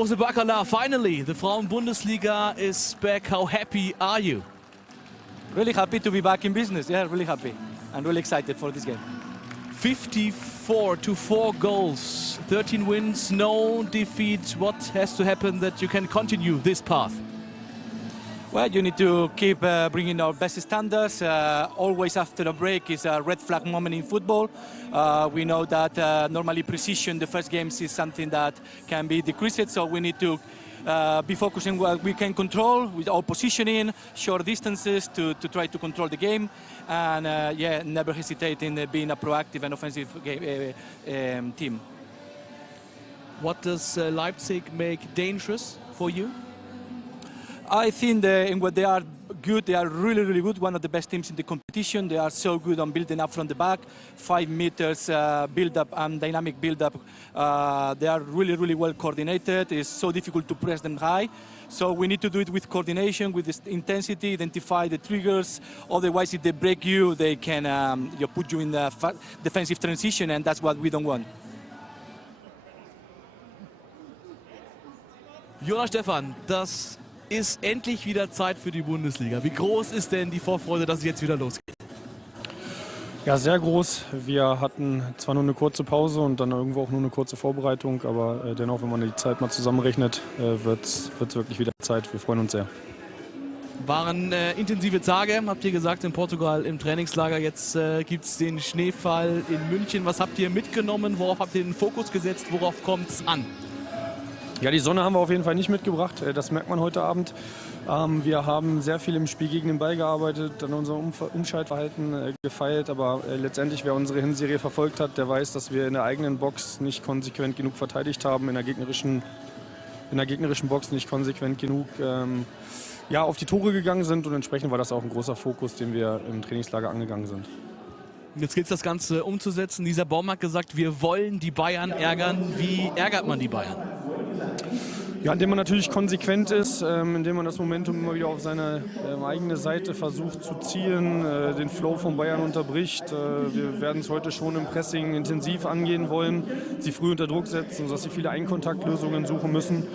Jose Bacala, finally, the Frauen-Bundesliga is back. How happy are you? Really happy to be back in business. Yeah, really happy. And really excited for this game. 54 to 4 goals, 13 wins, no defeat. What has to happen that you can continue this path? Well, you need to keep bringing our best standards. Always after a break is a red flag moment in football. We know that normally precision, the first games, is something that can be decreased. So we need to be focusing what we can control with our positioning, short distances to try to control the game. And yeah, never hesitate in being a proactive and offensive team. What does Leipzig make dangerous for you? I think in what they are good, they are really, really good. One of the best teams in the competition. They are so good on building up from the back. 5 meters build-up and dynamic build-up. They are really, really well coordinated. It's so difficult to press them high. So we need to do it with coordination, with this intensity, identify the triggers. Otherwise, if they break you, they can put you in the defensive transition, and that's what we don't want. Jonas Stefan, das ist endlich wieder Zeit für die Bundesliga. Wie groß ist denn die Vorfreude, dass es jetzt wieder losgeht? Ja, sehr groß. Wir hatten zwar nur eine kurze Pause und dann irgendwo auch nur eine kurze Vorbereitung, aber dennoch, wenn man die Zeit mal zusammenrechnet, wird es wirklich wieder Zeit. Wir freuen uns sehr. Waren intensive Tage, habt ihr gesagt, in Portugal im Trainingslager. Jetzt gibt es den Schneefall in München. Was habt ihr mitgenommen? Worauf habt ihr den Fokus gesetzt? Worauf kommt es an? Ja, die Sonne haben wir auf jeden Fall nicht mitgebracht, das merkt man heute Abend. Wir haben sehr viel im Spiel gegen den Ball gearbeitet, an unserem Umschaltverhalten gefeilt, aber letztendlich, wer unsere Hinserie verfolgt hat, der weiß, dass wir in der eigenen Box nicht konsequent genug verteidigt haben, in der gegnerischen Box nicht konsequent genug auf die Tore gegangen sind, und entsprechend war das auch ein großer Fokus, den wir im Trainingslager angegangen sind. Jetzt gilt es, das Ganze umzusetzen. Dieser Baum hat gesagt, wir wollen die Bayern ärgern. Wie ärgert man die Bayern? Ja, indem man natürlich konsequent ist, indem man das Momentum immer wieder auf seine eigene Seite versucht zu ziehen, den Flow von Bayern unterbricht. Wir werden es heute schon im Pressing intensiv angehen wollen, sie früh unter Druck setzen, sodass sie viele Einkontaktlösungen suchen müssen.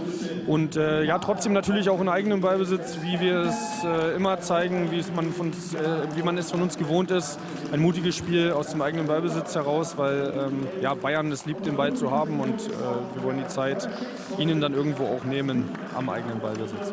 Und ja, trotzdem natürlich auch in eigenem Ballbesitz, wie wir es immer zeigen, wie man es von uns gewohnt ist. Ein mutiges Spiel aus dem eigenen Ballbesitz heraus, weil ja, Bayern es liebt, den Ball zu haben, und wir wollen die Zeit ihnen dann irgendwo auch nehmen am eigenen Ballbesitz.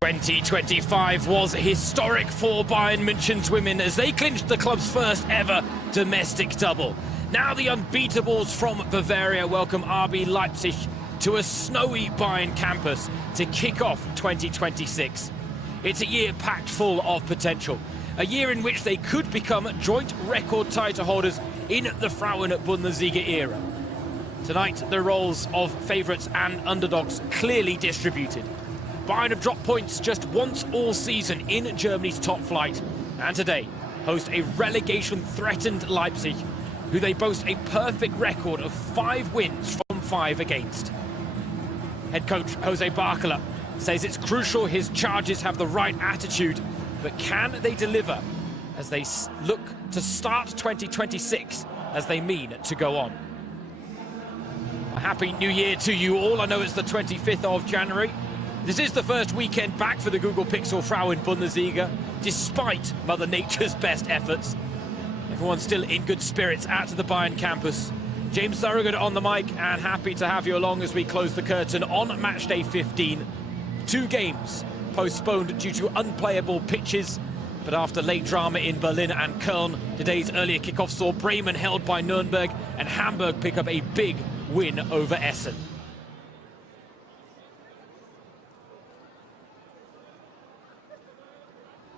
...2025 was historic for Bayern München's women as they clinched the club's first ever domestic double. Now the unbeatables from Bavaria welcome RB Leipzig to a snowy Bayern campus to kick off 2026. It's a year packed full of potential, a year in which they could become joint record title holders in the Frauen-Bundesliga era. Tonight, the roles of favourites and underdogs clearly distributed. Bayern have dropped points just once all season in Germany's top flight, and today host a relegation-threatened Leipzig, who they boast a perfect record of 5 wins from 5 against. Head coach Jose Bacala says it's crucial his charges have the right attitude, but can they deliver as they look to start 2026 as they mean to go on? A happy new year to you all. I know it's the 25th of January. This is the first weekend back for the Google Pixel Frauen-Bundesliga, despite Mother Nature's best efforts. Everyone's still in good spirits at the Bayern campus. James Thorogood on the mic, and happy to have you along as we close the curtain on Matchday 15. 2 games postponed due to unplayable pitches, but after late drama in Berlin and Köln, today's earlier kickoff saw Bremen held by Nuremberg and Hamburg pick up a big win over Essen.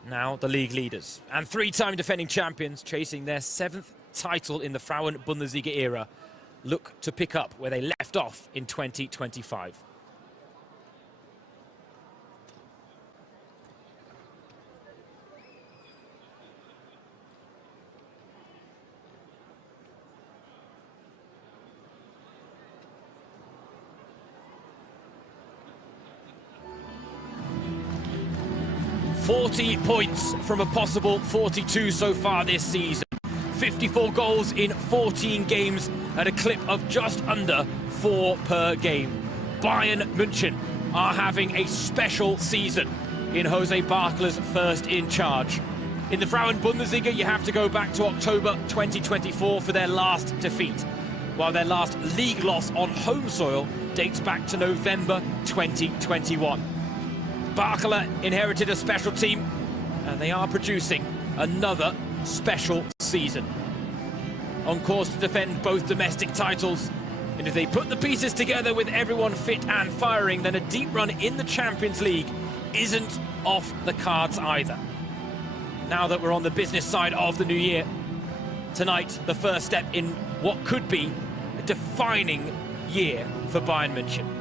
Now the league leaders and 3-time defending champions, chasing their 7th title in the Frauen-Bundesliga era, look to pick up where they left off in 2025. .40 points from a possible 42 so far this season. 54 goals in 14 games at a clip of just under 4 per game. Bayern München are having a special season in Jose Barkla's first in charge. In the Frauen-Bundesliga, you have to go back to October 2024 for their last defeat, while their last league loss on home soil dates back to November 2021. Barkla inherited a special team, and they are producing another special season. On course to defend both domestic titles, and if they put the pieces together with everyone fit and firing, then a deep run in the Champions League isn't off the cards either. Now that we're on the business side of the new year, tonight the first step in what could be a defining year for Bayern München.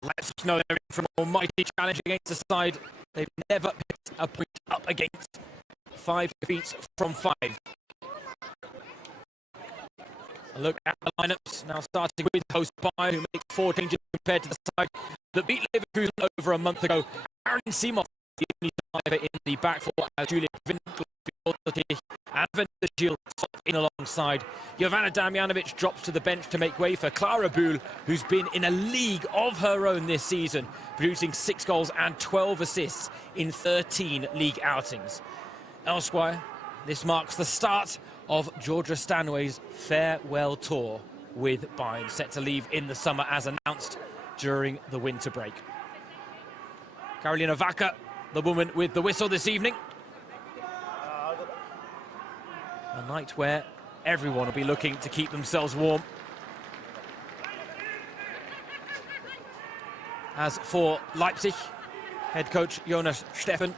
Leipzig know they're in for an almighty challenge against the side they've never picked a point up against. 5 defeats from 5. A look at the lineups, now starting with host Bayern, who makes 4 changes compared to the side that beat Leverkusen over a month ago. Aaron Simon, the only survivor in the back four, as Julian and Ventura in alongside. Jovana Damjanovic drops to the bench to make way for Clara Bühl, who's been in a league of her own this season, producing 6 goals and 12 assists in 13 league outings. Elsewhere, this marks the start of Georgia Stanway's farewell tour with Bayern, set to leave in the summer as announced during the winter break. Karolina Wacker, the woman with the whistle this evening. A night where everyone will be looking to keep themselves warm. As for Leipzig, head coach Jonas Steffen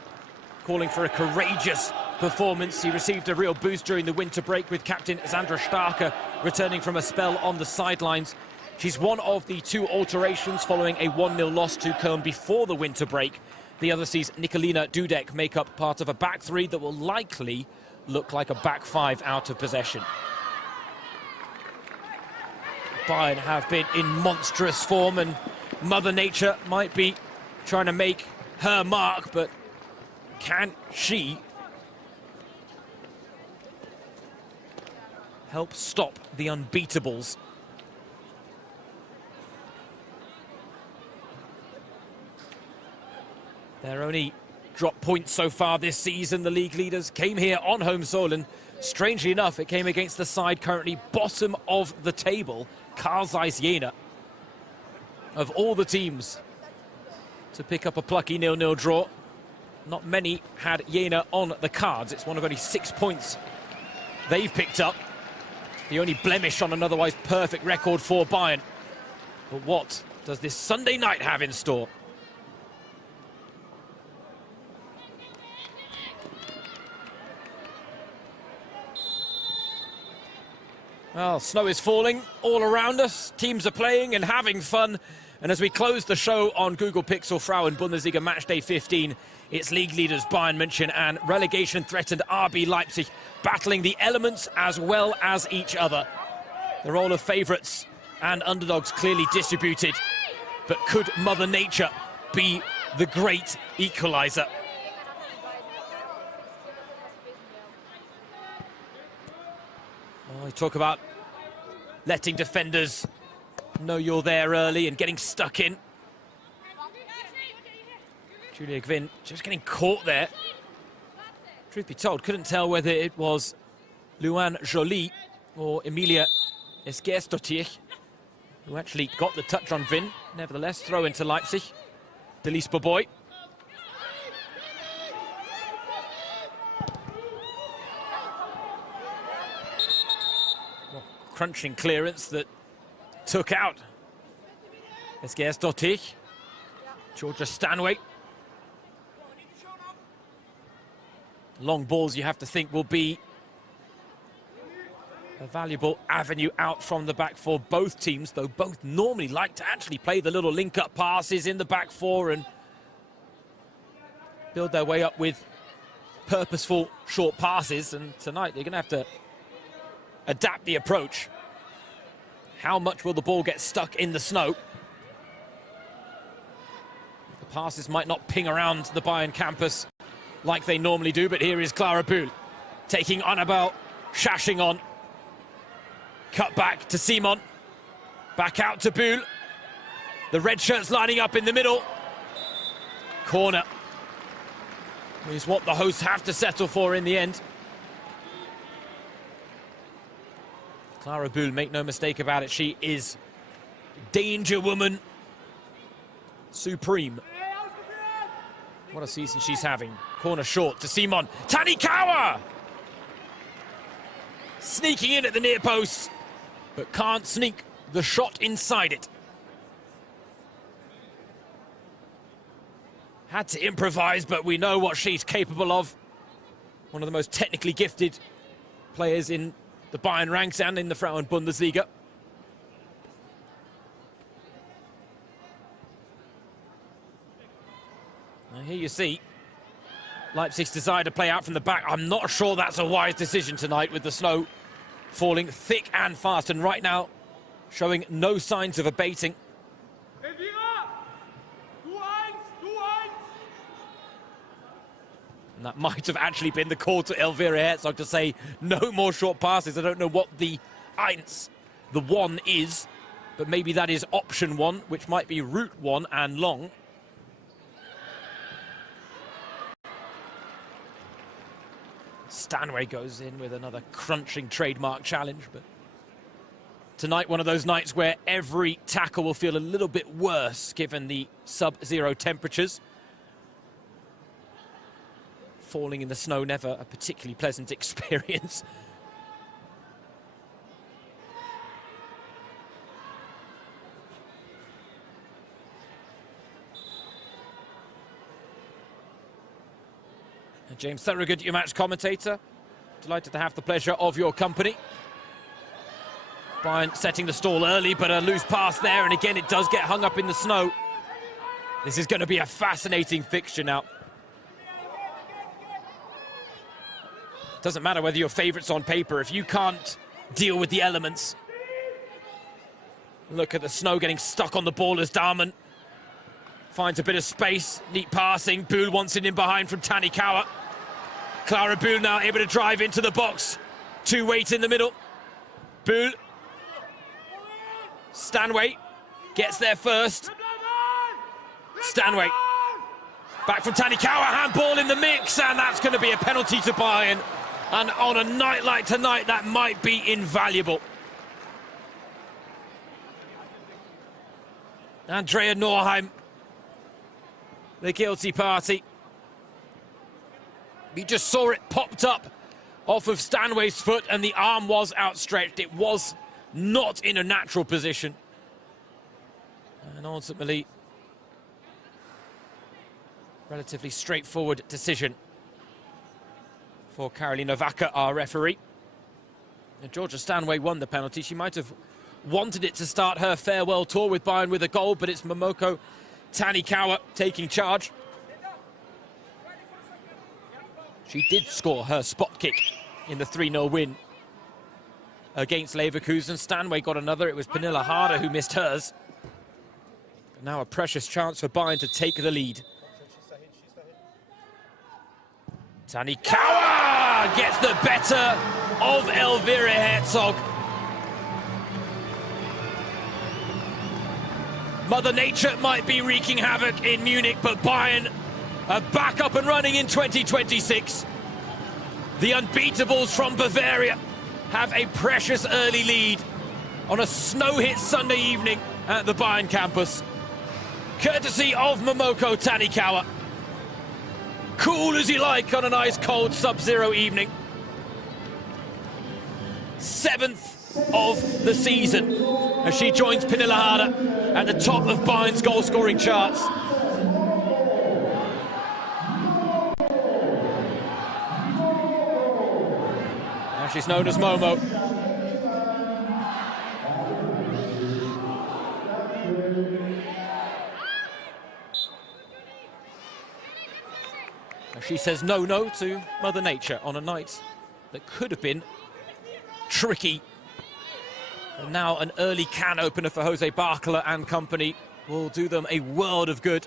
calling for a courageous performance. He received a real boost during the winter break with captain Sandra Starke returning from a spell on the sidelines. She's one of the 2 alterations following a 1-0 loss to Köln before the winter break. The other sees Nikolina Dudek make up part of a back 3 that will likely look like a back 5 out of possession. Bayern have been in monstrous form, and Mother Nature might be trying to make her mark, but can she help stop the unbeatables? They're only dropped points so far this season. The league leaders came here on home soil, and strangely enough, it came against the side currently bottom of the table, Carl Zeiss Jena. Of all the teams to pick up a plucky 0-0 draw, not many had Jena on the cards. It's one of only 6 points they've picked up. The only blemish on an otherwise perfect record for Bayern. But what does this Sunday night have in store? Well, snow is falling all around us. Teams are playing and having fun. And as we close the show on Google Pixel Frauen-Bundesliga Matchday 15, it's league leaders Bayern München and relegation-threatened RB Leipzig battling the elements as well as each other. The role of favourites and underdogs clearly distributed. But could Mother Nature be the great equaliser? They talk about letting defenders know you're there early and getting stuck in. Julia Gwyn just getting caught there. Truth be told, couldn't tell whether it was Luan Joly or Emilia Esquerstottir who actually got the touch on Gwyn. Nevertheless, throw into Leipzig. Delise Boboy. Crunching clearance that took out Esquerstottir. Georgia Stanway. Long balls, you have to think, will be a valuable avenue out from the back for both teams, though both normally like to actually play the little link-up passes in the back four and build their way up with purposeful short passes. And tonight they're going to have to adapt the approach. How much will the ball get stuck in the snow? The passes might not ping around the Bayern campus like they normally do, but here is Clara Bühl taking Annabelle Shashing on. Cut back to Simon. Back out to Bühl. The red shirts lining up in the middle. Corner is what the hosts have to settle for in the end. Clara Bühl, make no mistake about it, she is danger woman supreme. What a season she's having. Corner short to Simon. Tanikawa! Sneaking in at the near post, but can't sneak the shot inside it. Had to improvise, but we know what she's capable of. One of the most technically gifted players in the Bayern ranks and in the Frauen-Bundesliga. Now here you see Leipzig's desire to play out from the back. I'm not sure that's a wise decision tonight with the snow falling thick and fast, and right now showing no signs of abating. And that might have actually been the call to Elvira Herzog to say no more short passes. I don't know what the eins, the one is, but maybe that is option one, which might be route one and long. Stanway goes in with another crunching trademark challenge, but tonight one of those nights where every tackle will feel a little bit worse given the sub-zero temperatures. Falling in the snow, never a particularly pleasant experience. And James Thorogood, your match commentator. Delighted to have the pleasure of your company. Bayern setting the stall early, but a loose pass there, and again it does get hung up in the snow. This is going to be a fascinating fixture now. Doesn't matter whether your favourites on paper, if you can't deal with the elements. Look at the snow getting stuck on the ball as Dahlmann finds a bit of space. Neat passing. Bühl wants it in behind from Tanikawa. Clara Bühl now able to drive into the box. Two weight in the middle. Bühl. Stanway gets there first. Stanway. Back from Tanikawa. Handball in the mix, and that's going to be a penalty to Bayern. And on a night like tonight, that might be invaluable. Andrea Norheim, the guilty party. We just saw it popped up off of Stanway's foot, and the arm was outstretched. It was not in a natural position. And ultimately, relatively straightforward decision for Karolina Wacker, our referee. And Georgia Stanway won the penalty. She might have wanted it to start her farewell tour with Bayern with a goal, but it's Momoko Tanikawa taking charge. She did score her spot kick in the 3-0 win against Leverkusen. Stanway got another. It was Pernilla Harder who missed hers. But now a precious chance for Bayern to take the lead. Tanikawa gets the better of Elvira Herzog. Mother Nature might be wreaking havoc in Munich, but Bayern are back up and running in 2026. The unbeatables from Bavaria have a precious early lead on a snow-hit Sunday evening at the Bayern campus, courtesy of Momoko Tanikawa. Cool as you like on an ice-cold sub-zero evening. 7th of the season as she joins Pernille Harder at the top of Bayern's goal-scoring charts. Now she's known as Momo. She says no to Mother Nature on a night that could have been tricky. And now an early can opener for Jose Barkala and company will do them a world of good.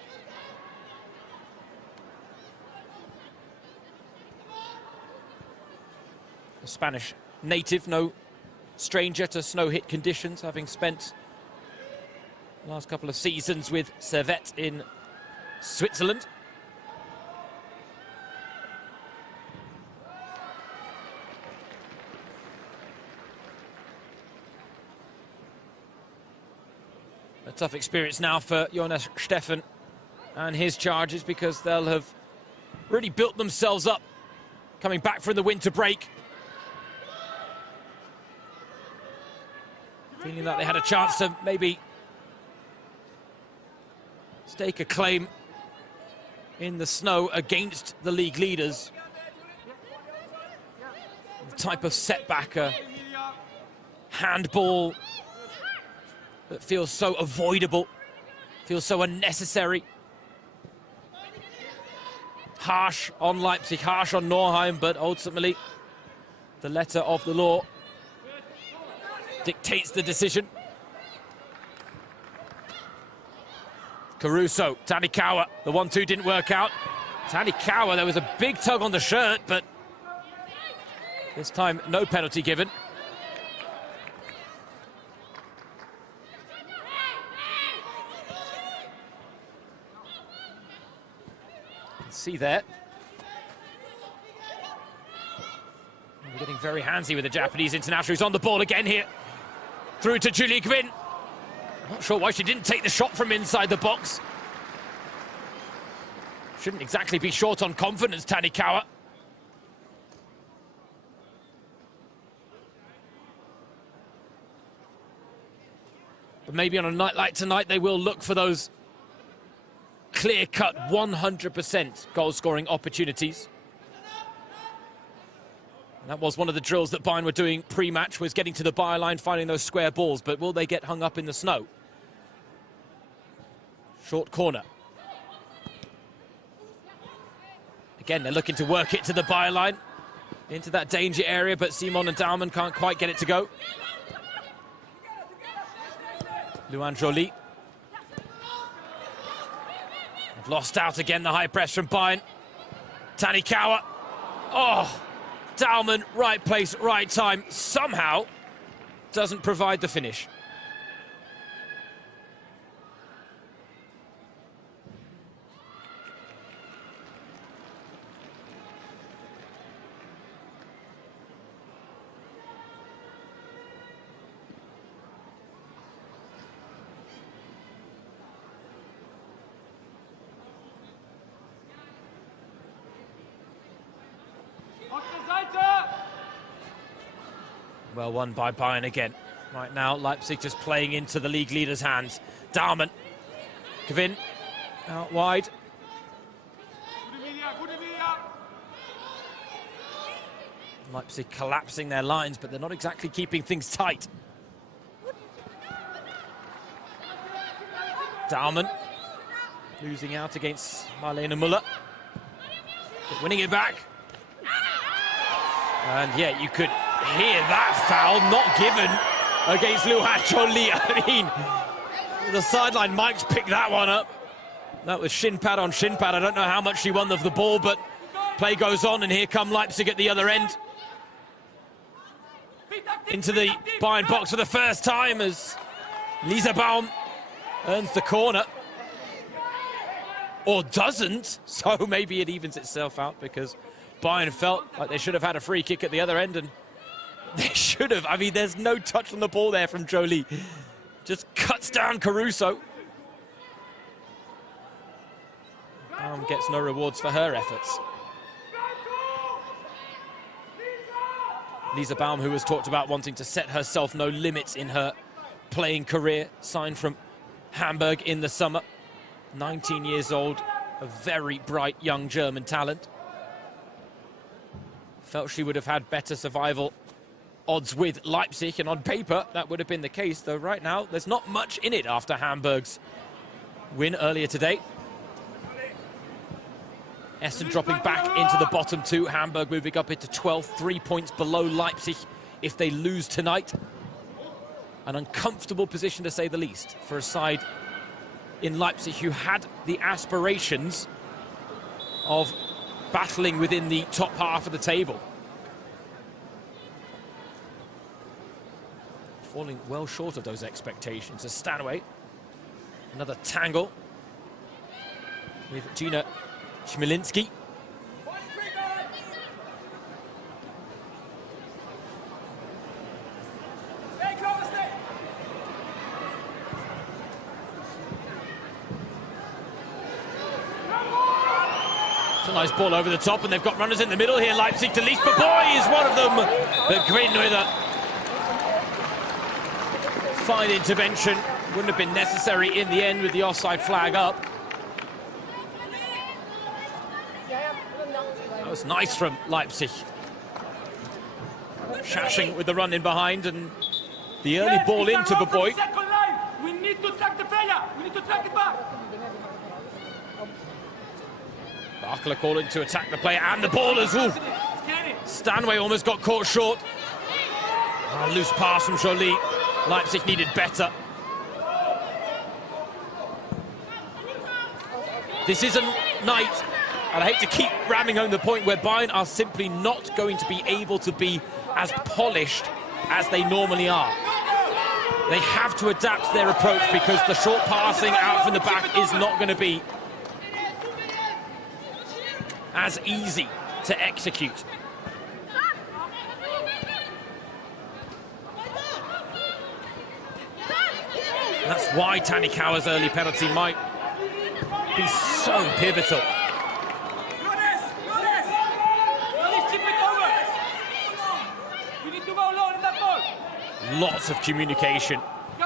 A Spanish native, no stranger to snow-hit conditions, having spent the last couple of seasons with Servette in Switzerland. A tough experience now for Jonas Steffen and his charges, because they'll have really built themselves up coming back from the winter break, feeling like they had a chance to maybe stake a claim in the snow against the league leaders. The type of setback, a handball that feels so avoidable, feels so unnecessary. Harsh on Leipzig, harsh on Norheim, but ultimately the letter of the law dictates the decision. Caruso, Tanikawa, the 1-2 didn't work out. Tanikawa, there was a big tug on the shirt, but this time no penalty given. See there. We're getting very handsy with the Japanese international, who's on the ball again here. Through to Julie Gwyn. Not sure why she didn't take the shot from inside the box. Shouldn't exactly be short on confidence, Tanikawa. But maybe on a night like tonight, they will look for those clear-cut 100% goal-scoring opportunities. And that was one of the drills that Bayern were doing pre-match, was getting to the byline, finding those square balls. But will they get hung up in the snow? Short corner. Again, they're looking to work it to the byline, into that danger area, but Simon and Daumann can't quite get it to go. Luan Joly. Lost out again, the high press from Bayern. Tanikawa. Oh, Daumann, right place, right time. Somehow doesn't provide the finish. Well won by Bayern again. Right now, Leipzig just playing into the league leader's hands. Daumann. Gwyn out wide. Leipzig collapsing their lines, but they're not exactly keeping things tight. Daumann losing out against Marlene Müller. But winning it back. And yeah, you could hear that foul not given against Luan Joly. I mean, the sideline mics picked that one up. That was shin pad on shin pad. I don't know how much she won of the ball, but play goes on, and here come Leipzig at the other end. into the Bayern box for the first time as Lisa Baum earns the corner. Or doesn't, so maybe it evens itself out because Bayern felt like they should have had a free kick at the other end, and they should have. I mean, there's no touch on the ball there from Jolie. Just cuts down Caruso. Baum gets no rewards for her efforts. Lisa Baum, who has talked about wanting to set herself no limits in her playing career, signed from Hamburg in the summer. 19 years old, a very bright young German talent. Felt she would have had better survival odds with Leipzig, and on paper that would have been the case, though right now there's not much in it after Hamburg's win earlier today. Essen dropping back into the bottom two, Hamburg moving up into 12th, 3 points below Leipzig if they lose tonight. An uncomfortable position to say the least for a side in Leipzig who had the aspirations of battling within the top half of the table. Falling well short of those expectations as Stanway. Another tangle with Gina Chmielinski. It's a nice ball over the top, and they've got runners in the middle here. Leipzig to Lies Boy is one of them. But Green with a fine intervention. Wouldn't have been necessary in the end with the offside flag up. That was nice from Leipzig. Shashing with the run in behind, and the early ball into Boy. We need to track the player. We need to track it back. Barkler calling to attack the player and the ball as well. Stanway almost got caught short. Loose pass from Jolie. Leipzig needed better. This is a night, and I hate to keep ramming home the point, where Bayern are simply not going to be able to be as polished as they normally are. They have to adapt their approach because the short passing out from the back is not going to be as easy to execute. That's why Tanikawa's early penalty might be so pivotal. Lots of communication.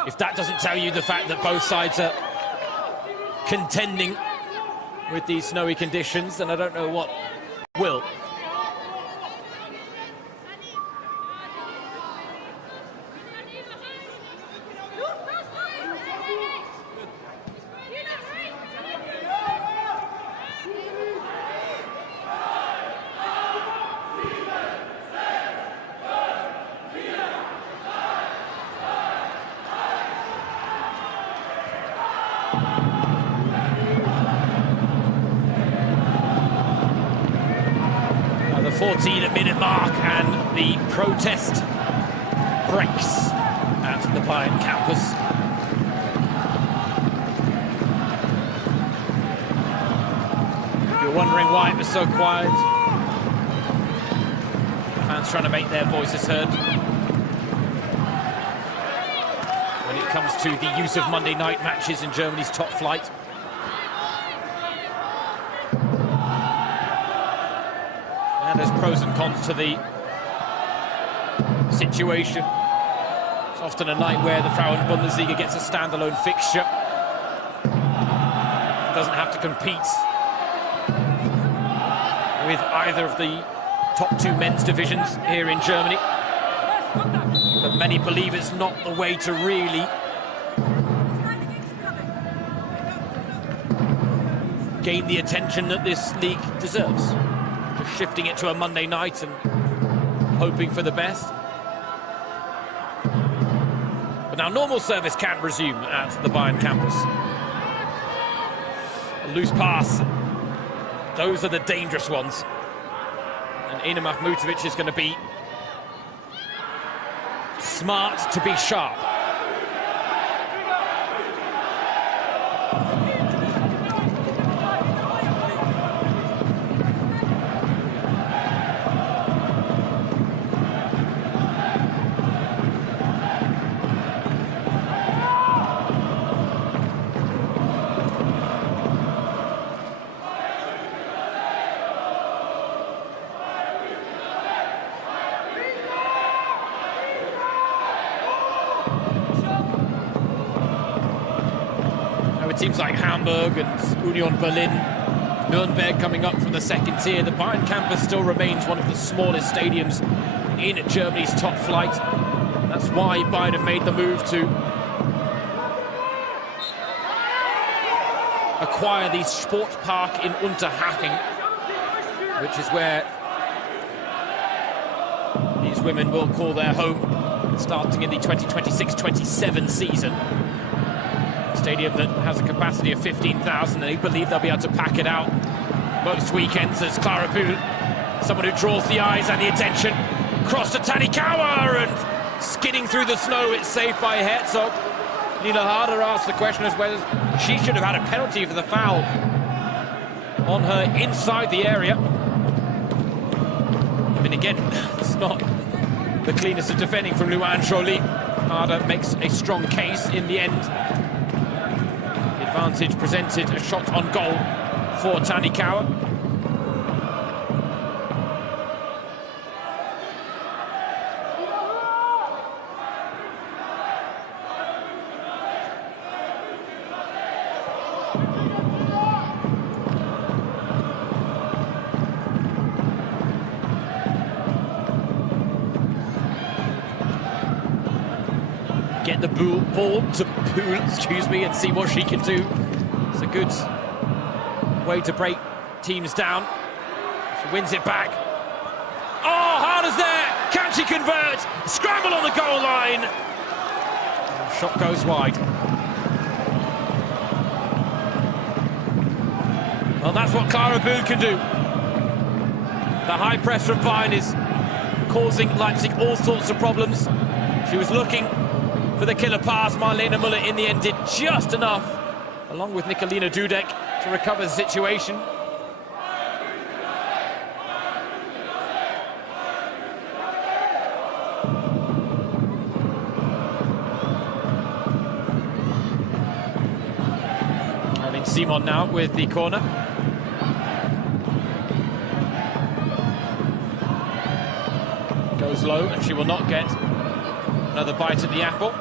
If that doesn't tell you the fact that both sides are contending with these snowy conditions, then I don't know what will. The 14-minute mark, and the protest breaks at the Bayern campus. If you're wondering why it was so quiet, fans trying to make their voices heard. When it comes to the use of Monday night matches in Germany's top flight. And there's pros and cons to the situation. It's often a night where the Frauen-Bundesliga gets a standalone fixture. Doesn't have to compete with either of the top two men's divisions here in Germany. But many believe it's not the way to really gain the attention that this league deserves. Shifting it to a Monday night and hoping for the best. But now normal service can resume at the Bayern campus. A loose pass. Those are the dangerous ones. And Ina Mahmutovic is going to be smart to be sharp. It seems like Hamburg and Union Berlin, Nuremberg coming up from the second tier. The Bayern campus still remains one of the smallest stadiums in Germany's top flight. That's why Bayern have made the move to acquire the Sportpark in Unterhaching, which is where these women will call their home, starting in the 2026-27 season. Stadium that has a capacity of 15,000, and they believe they'll be able to pack it out most weekends as Clara Bühl, someone who draws the eyes and the attention, cross to Tanikawa and skidding through the snow. It's saved by Herzog. Nina Harder asked the question as whether she should have had a penalty for the foul on her inside the area. I mean, again, it's not the cleanest of defending from Luan Joly. Harder makes a strong case in the end. Advantage presented, a shot on goal for Tanikawa. Get the ball to Bühl, excuse me, and see what she can do. It's a good way to break teams down. She wins it back. Oh, Harder's there! Can she convert? Scramble on the goal line! Shot goes wide. Well, that's what Clara Bühl can do. The high press from Bayern is causing Leipzig all sorts of problems. She was looking for the killer pass. Marlene Müller in the end did just enough, along with Nikolina Dudek, to recover the situation. Having Simon now with the corner. Goes low, and she will not get another bite at the apple.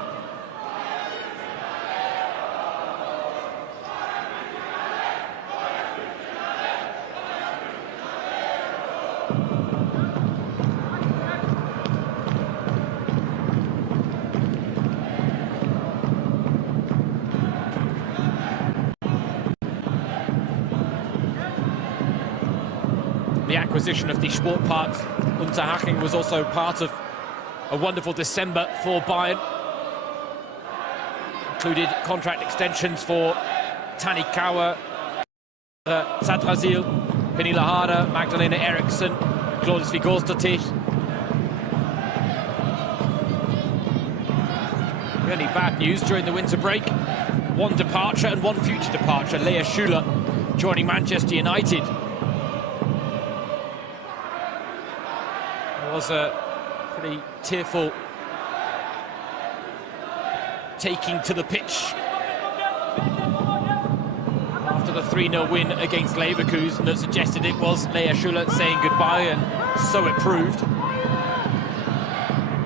The acquisition of the Sportpark Unterhaching was also part of a wonderful December for Bayern. Included contract extensions for Tanikawa, Zadrazil, Pernilla Harder, Magdalena Eriksson, Claudius Vigorstatich. The only bad news during the winter break, one departure and one future departure. Lea Schuler joining Manchester United. It was a pretty tearful taking to the pitch after the 3-0 win against Leverkusen that suggested it was Lea Schuler saying goodbye, and so it proved.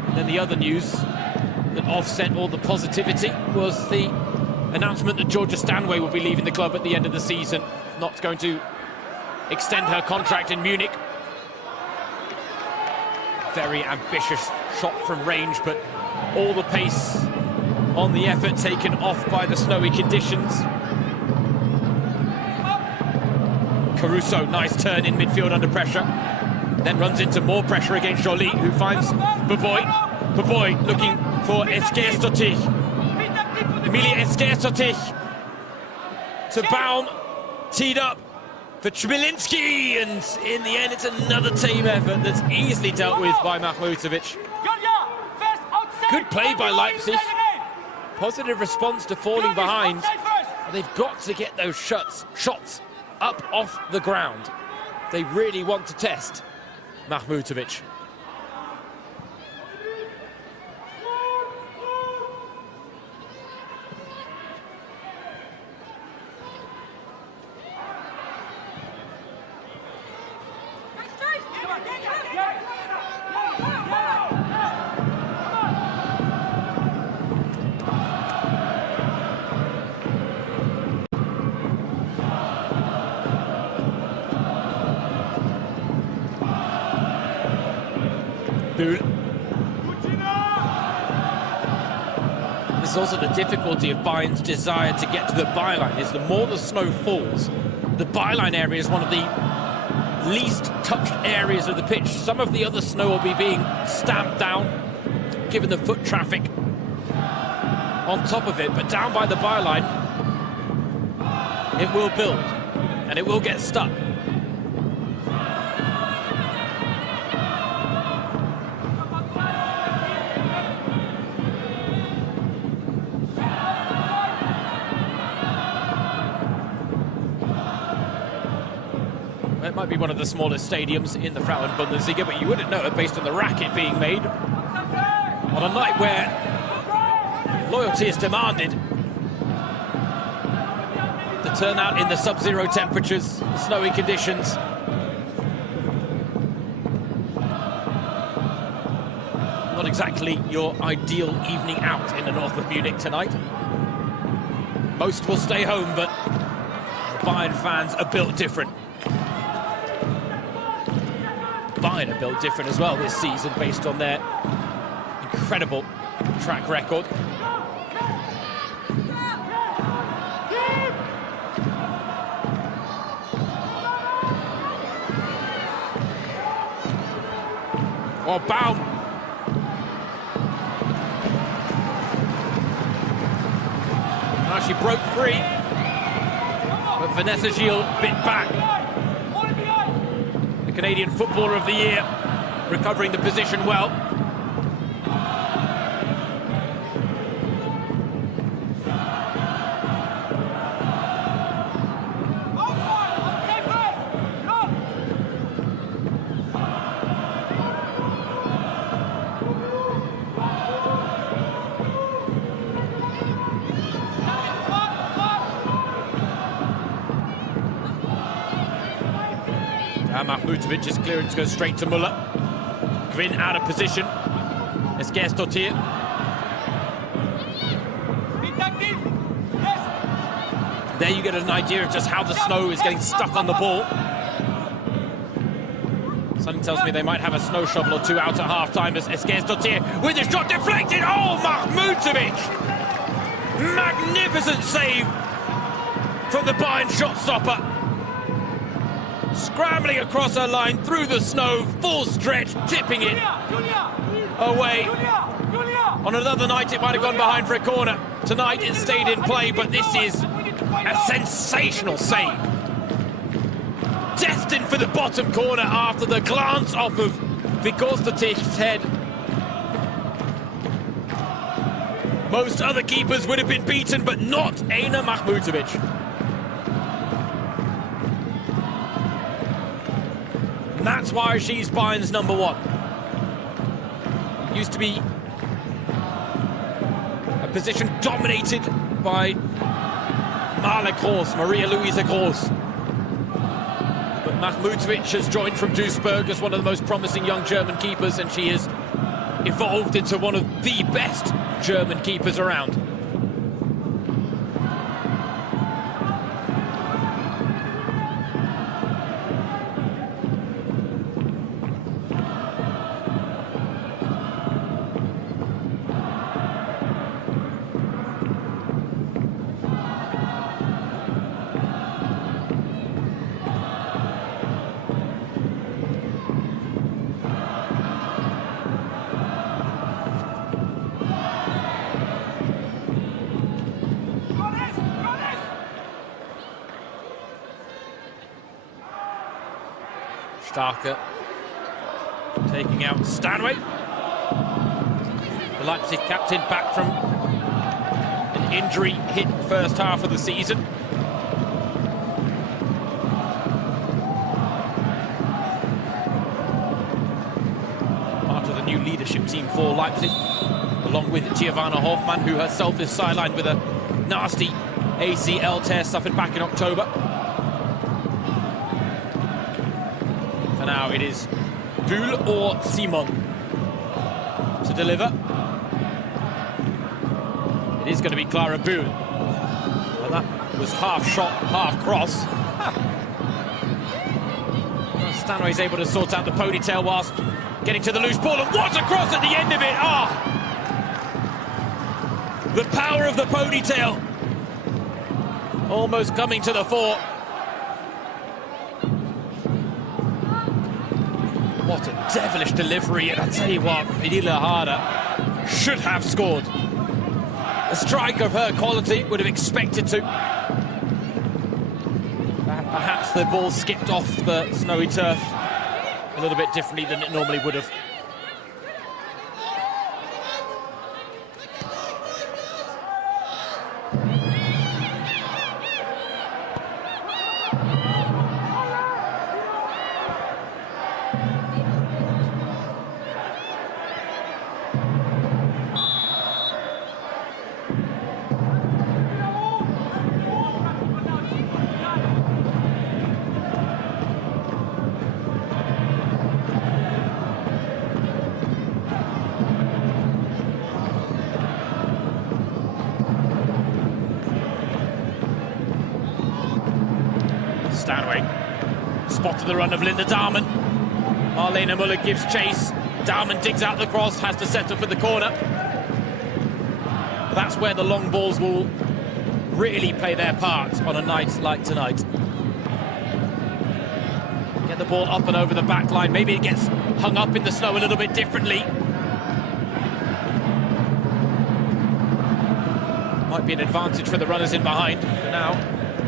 And then the other news that offset all the positivity was the announcement that Georgia Stanway will be leaving the club at the end of the season, not going to extend her contract in Munich. Very ambitious shot from range, but all the pace on the effort taken off by the snowy conditions. Caruso, nice turn in midfield under pressure, then runs into more pressure against Joly, who finds Boboy. Boboy looking for Esquerstotich. Emilia Esquerstotich to Baum, teed up for Chmielewski, and in the end it's another team effort that's easily dealt with by Mahmutovic. good play by Leipzig. Positive response to falling behind. But they've got to get those shots up off the ground. They really want to test Mahmutovic. This is also the difficulty of Bayern's desire to get to the byline, is the more the snow falls, the byline area is one of the least touched areas of the pitch. Some of the other snow will be being stamped down, given the foot traffic on top of it, but down by the byline, it will build, and it will get stuck. It might be one of the smallest stadiums in the Frauen-Bundesliga, but you wouldn't know it based on the racket being made on a night where loyalty is demanded. The turnout in the sub-zero temperatures, the snowy conditions. Not exactly your ideal evening out in the north of Munich tonight. Most will stay home, but Bayern fans are built different. Bayern are built different as well this season based on their incredible track record. Oh, Baum. Now she broke free, but Vanessa Gilles bit back. The Canadian Footballer of the Year, recovering the position well. Mahmutovic's clearance goes straight to Müller. Gwyn out of position. Esquerstotir. There you get an idea of just how the snow is getting stuck on the ball. Something tells me they might have a snow shovel or two out at half-time as Esquerstotir with his shot deflected. Oh, Mahmutovic! Magnificent save from the Bayern shot stopper. Scrambling across her line through the snow, full stretch, tipping it away. On another night, it might have gone behind for a corner. Tonight, it stayed in play, but this is a sensational save. Destined for the bottom corner after the glance off of Vikostovic's head. Most other keepers would have been beaten, but not Aina Mahmutovic. And that's why she's Bayern's number one. Used to be a position dominated by Marla Gross, Maria Luisa Gross. But Mahmutovic has joined from Duisburg as one of the most promising young German keepers, and she has evolved into one of the best German keepers around. Starker taking out Stanway. The Leipzig captain back from an injury hit first half of the season. Part of the new leadership team for Leipzig, along with Giovanna Hoffmann, who herself is sidelined with a nasty ACL tear suffered back in October. For now, it is Bull or Simon to deliver. It is going to be Clara Bull. Well, that was half shot, half cross. Stanway's able to sort out the ponytail whilst getting to the loose ball, and what a cross at the end of it! The power of the ponytail almost coming to the fore. What a devilish delivery, and I tell you what, Pernille Harder should have scored. A striker of her quality would have expected to. Perhaps the ball skipped off the snowy turf a little bit differently than it normally would have. Stanway spotted the run of Linda Dahlmann. Marlene Muller gives chase. Dahlmann digs out the cross, has to settle for the corner. But that's where the long balls will really play their part on a night like tonight. Get the ball up and over the back line. Maybe it gets hung up in the snow a little bit differently. Might be an advantage for the runners in behind. For now,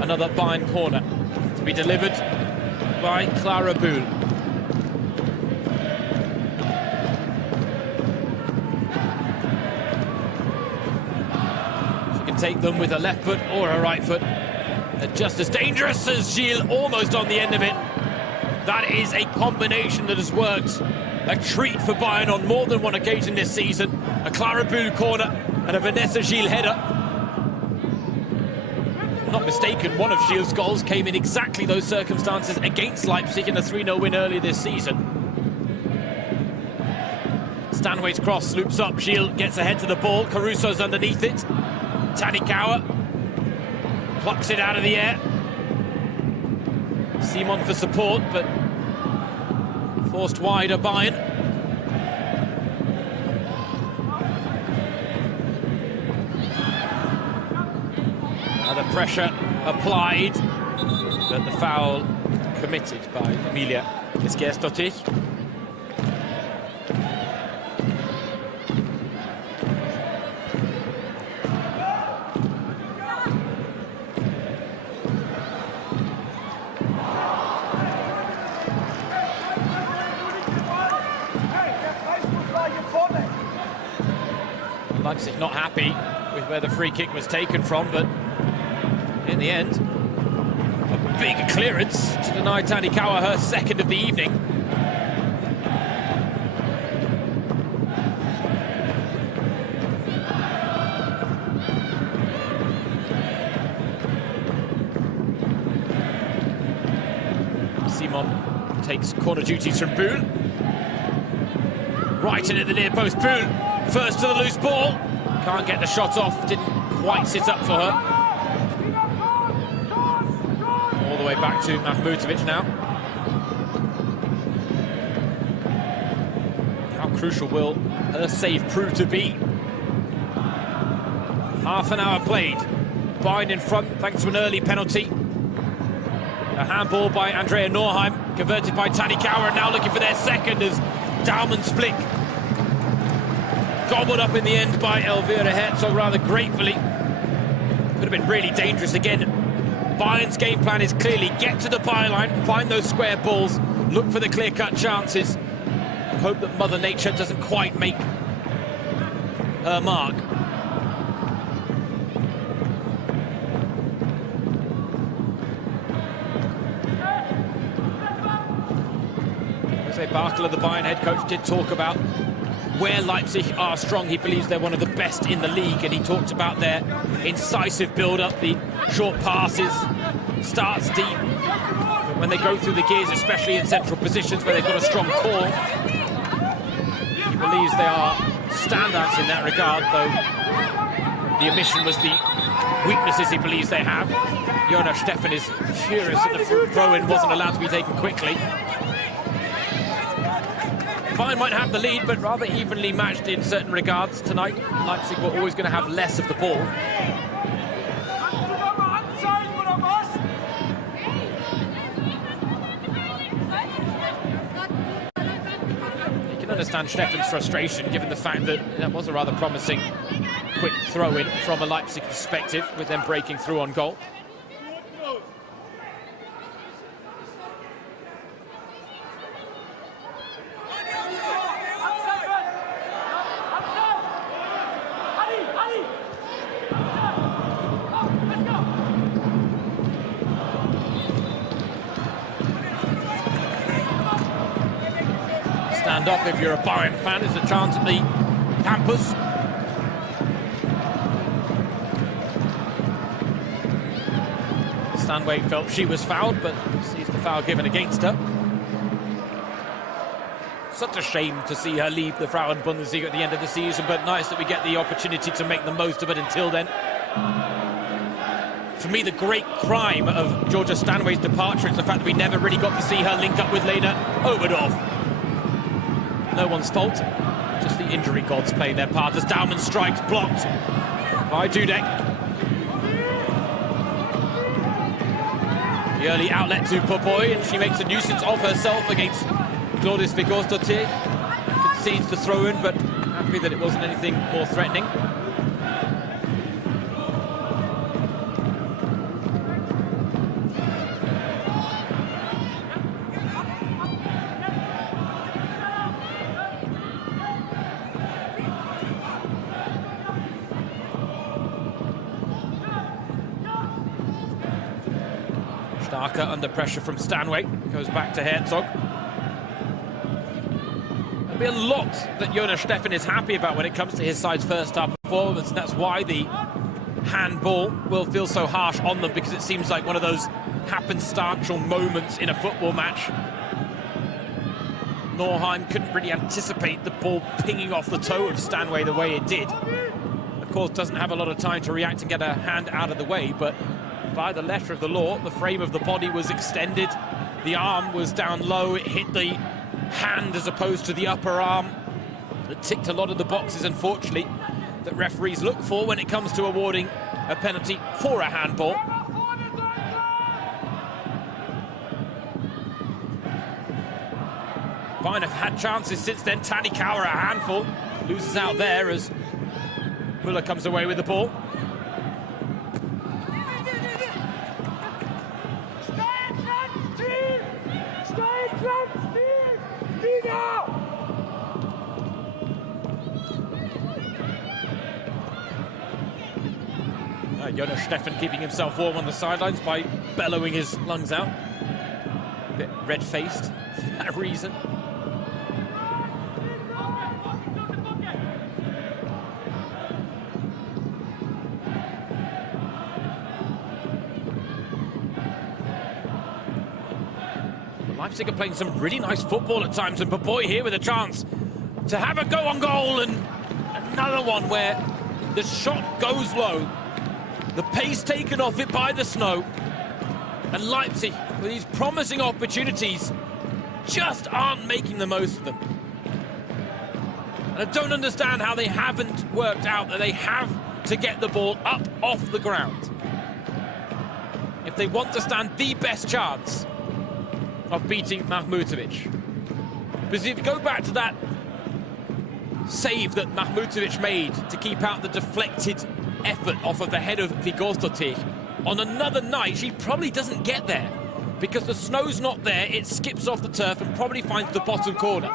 another Bayern corner to be delivered by Clara Bull. She can take them with her left foot or her right foot. They're just as dangerous as Gilles, almost on the end of it. That is a combination that has worked. A treat for Bayern on more than one occasion this season. A Clara Bull corner and a Vanessa Gilles header. Not mistaken, one of Gilles' goals came in exactly those circumstances against Leipzig in a 3-0 win earlier this season. Stanway's cross loops up, Gilles gets ahead to the ball, Caruso's underneath it. Tanikawa plucks it out of the air. Simon for support, but forced wide of Bayern. The pressure applied, but the foul committed by Emilia Esquerstotic. Leipzig not happy with where the free kick was taken from, but in the end, a big clearance to deny Tanikawa her second of the evening. Simon takes corner duties from Bull. Right in at the near post, Bull first to the loose ball. Can't get the shot off, didn't quite sit up for her. All the way back to Mahmutovic now. How crucial will her save prove to be? Half an hour played. Bayern in front thanks to an early penalty. A handball by Andrea Norheim, converted by Tanikawa, and now looking for their second as Dahlmann's flick gobbled up in the end by Elvira Herzog rather gratefully. Could have been really dangerous again. Bayern's game plan is clearly get to the byline, find those square balls, look for the clear-cut chances, and hope that Mother Nature doesn't quite make her mark. Jose Bartler, the Bayern head coach, did talk about where Leipzig are strong. He believes they're one of the best in the league, and he talked about their incisive build-up, the short passes, starts deep. When they go through the gears, especially in central positions where they've got a strong core, he believes they are standouts in that regard, though the omission was the weaknesses he believes they have. Jonas Steffen is furious that the throw-in wasn't allowed to be taken quickly. Bayern might have the lead, but rather evenly matched in certain regards tonight. Leipzig were always going to have less of the ball. Understand Steffen's frustration, given the fact that that was a rather promising quick throw-in from a Leipzig perspective, with them breaking through on goal. Stand up if you're a Bayern fan. There's a chance at the campus. Stanway felt she was fouled, but sees the foul given against her. Such a shame to see her leave the Frauen-Bundesliga at the end of the season, but nice that we get the opportunity to make the most of it until then. For me, the great crime of Georgia Stanway's departure is the fact that we never really got to see her link up with Lena Oberdorf. No one's fault, just the injury gods playing their part as Daumann strikes, blocked by Dudek. The early outlet to Popoy, and she makes a nuisance of herself against Claudis Vigosdottir. Concedes the throw-in, but happy that it wasn't anything more threatening. Starker under pressure from Stanway, goes back to Herzog. There'll be a lot that Jonas Steffen is happy about when it comes to his side's first half performance, and that's why the handball will feel so harsh on them, because it seems like one of those happenstantial moments in a football match. Norheim couldn't really anticipate the ball pinging off the toe of Stanway the way it did. Of course, doesn't have a lot of time to react and get a hand out of the way, but by the letter of the law, the frame of the body was extended, the arm was down low, it hit the hand as opposed to the upper arm. It ticked a lot of the boxes, unfortunately, that referees look for when it comes to awarding a penalty for a handball. Bayern have had chances since then. Tanikawa a handful, loses out there as Müller comes away with the ball. Jonas Steffen keeping himself warm on the sidelines by bellowing his lungs out. A bit red-faced for that reason. Leipzig are playing some really nice football at times, and Popoy here with a chance to have a go on goal, and another one where the shot goes low. The pace taken off it by the snow, and Leipzig, with these promising opportunities, just aren't making the most of them. And I don't understand how they haven't worked out that they have to get the ball up off the ground if they want to stand the best chance of beating Mahmutovic. Because if you go back to that save that Mahmutovic made to keep out the deflected effort off of the head of Vigosdottir, on another night she probably doesn't get there because the snow's not there, it skips off the turf and probably finds the bottom corner.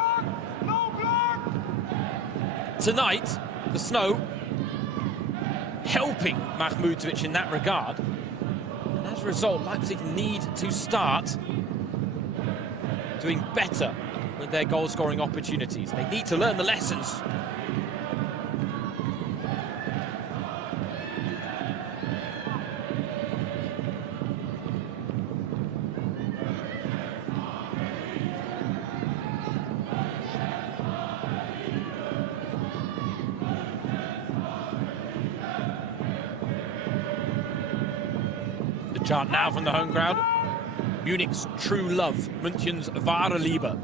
Tonight, The snow helping Mahmutovic in that regard. And as a result, Leipzig need to start doing better with their goal-scoring opportunities. They need to learn the lessons. The chant now from the home crowd. Munich's true love, München's wahre Liebe.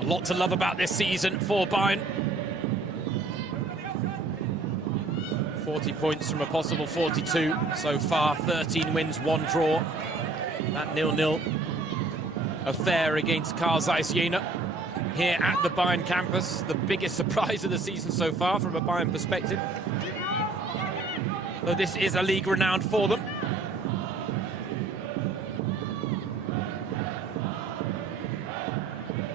A lot to love about this season for Bayern. 40 points from a possible 42 so far, 13 wins, 1 draw. That 0-0 affair against Carl Zeiss Jena here at the Bayern campus. The biggest surprise of the season so far from a Bayern perspective. Though this is a league renowned for them.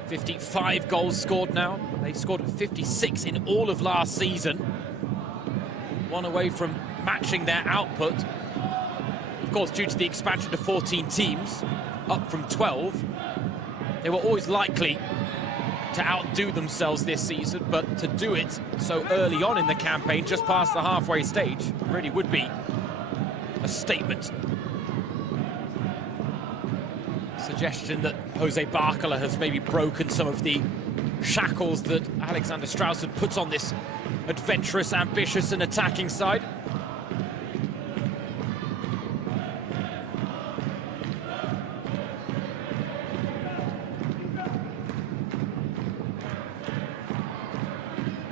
$55 goals scored now. They scored 56 in all of last season. One away from matching their output. Of course, due to the expansion to 14 teams, up from 12, they were always likely to outdo themselves this season, but to do it so early on in the campaign, just past the halfway stage, really would be a statement. Suggestion that Jose Barcola has maybe broken some of the shackles that Alexander Strauss had put on this adventurous, ambitious and attacking side.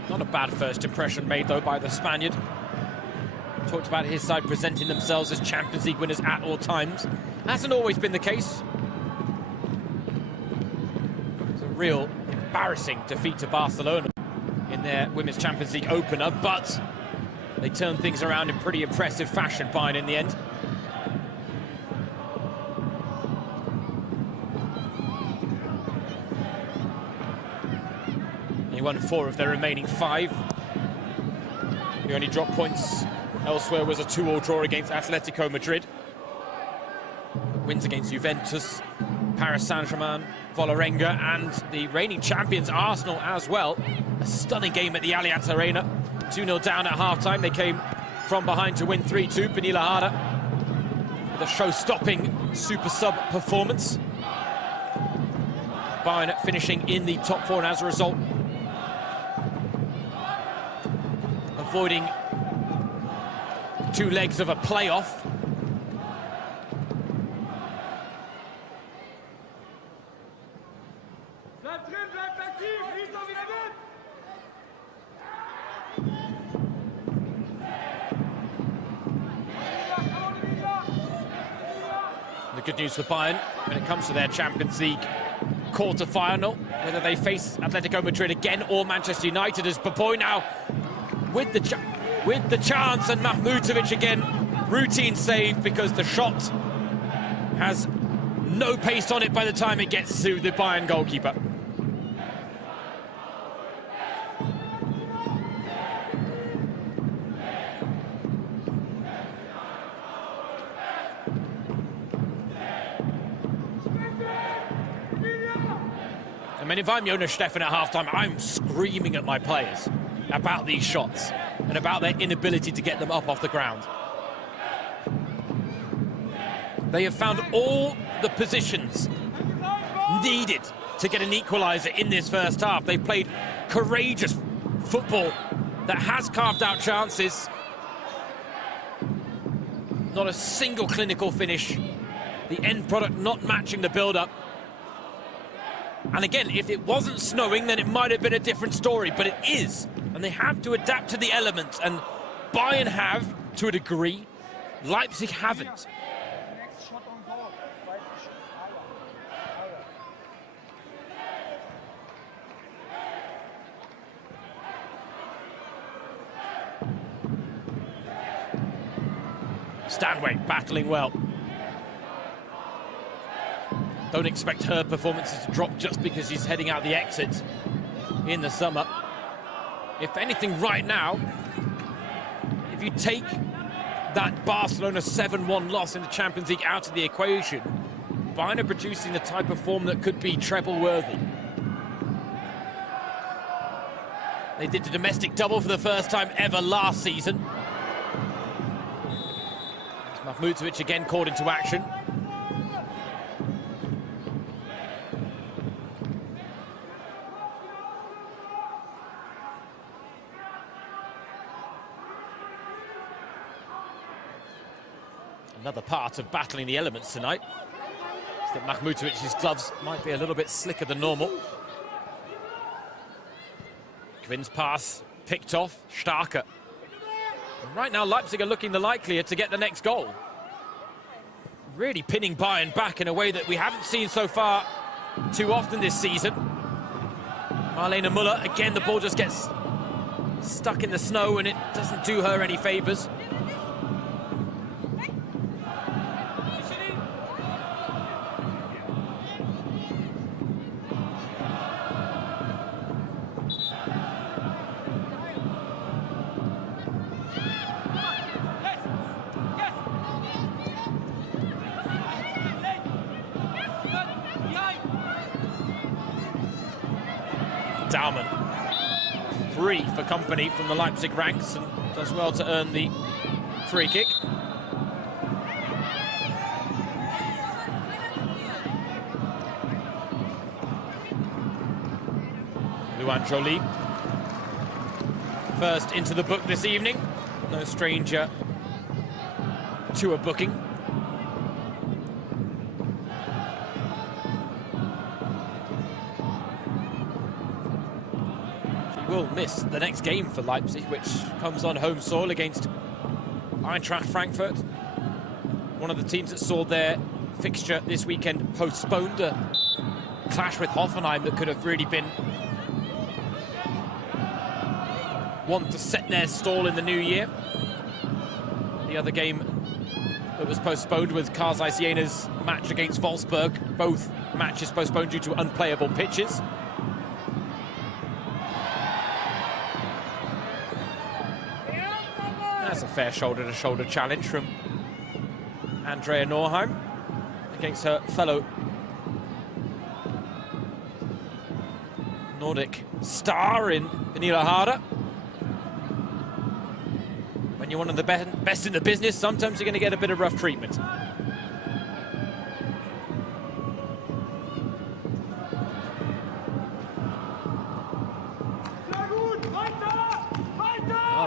Not a bad first impression made, though, by the Spaniard. Talked about his side presenting themselves as Champions League winners at all times. Hasn't always been the case. It's a real embarrassing defeat to Barcelona in their Women's Champions League opener, but they turned things around in pretty impressive fashion, Bayern, in the end. They won 4 of their remaining 5. The only drop points elsewhere was a 2-2 draw against Atletico Madrid. Wins against Juventus, Paris Saint-Germain, Vålerenga, and the reigning champions Arsenal as well. A stunning game at the Allianz Arena. 2-0 down at half-time. They came from behind to win 3-2. Pernille Harder with a show-stopping super sub performance. Bayern finishing in the top 4, and as a result, avoiding 2 legs of a playoff. The good news for Bayern when it comes to their Champions League quarter-final, whether they face Atletico Madrid again or Manchester United, as Baboy now with the chance, and Mahmutovic again, routine save because the shot has no pace on it by the time it gets to the Bayern goalkeeper. I mean, if I'm Jonas Steffen at halftime, I'm screaming at my players about these shots and about their inability to get them up off the ground. They have found all the positions needed to get an equaliser in this first half. They've played courageous football that has carved out chances. Not a single clinical finish. The end product not matching the build-up. And again, if it wasn't snowing, then it might have been a different story, but it is. And they have to adapt to the elements, and Bayern have, to a degree. Leipzig haven't. Stanway battling well. Don't expect her performances to drop just because she's heading out the exit in the summer. If anything, right now, if you take that Barcelona 7-1 loss in the Champions League out of the equation, Bayern are producing the type of form that could be treble-worthy. They did the domestic double for the first time ever last season. Mahmutovic again called into action. Another part of battling the elements tonight is that Mahmutovic's gloves might be a little bit slicker than normal. Quinn's pass picked off, Starke. And right now Leipzig are looking the likelier to get the next goal. Really pinning Bayern back in a way that we haven't seen so far too often this season. Marlene Müller, again the ball just gets stuck in the snow and it doesn't do her any favours. Daumann, 3 for company from the Leipzig ranks and does well to earn the free kick. Luan Joly, first into the book this evening, no stranger to a booking. Will miss the next game for Leipzig, which comes on home soil against Eintracht Frankfurt, one of the teams that saw their fixture this weekend postponed, a clash with Hoffenheim that could have really been one to set their stall in the new year. The other game that was postponed was Karsai Siena's match against Wolfsburg, both matches postponed due to unplayable pitches. That's a fair shoulder-to-shoulder challenge from Andrea Norheim against her fellow Nordic star in Pernilla Harder. When you're one of the best in the business, sometimes you're going to get a bit of rough treatment.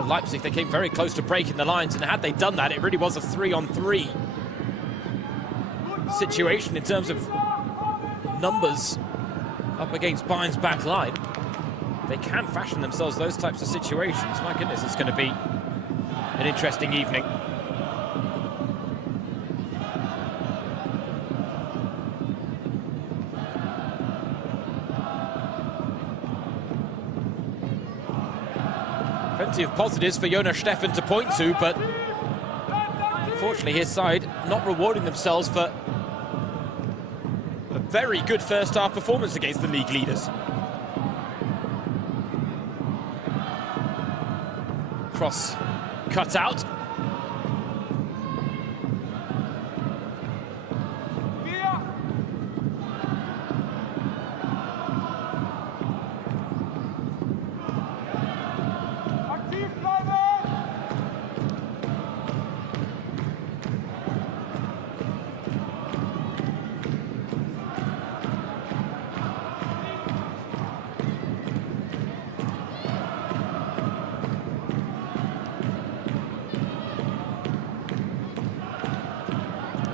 Leipzig, they came very close to breaking the lines, and had they done that, it really was a 3-on-3 situation in terms of numbers up against Bayern's back line. They can fashion themselves those types of situations. My goodness, it's going to be an interesting evening. Plenty of positives for Jonas Steffen to point to, but unfortunately his side not rewarding themselves for a very good first half performance against the league leaders. Cross cut out.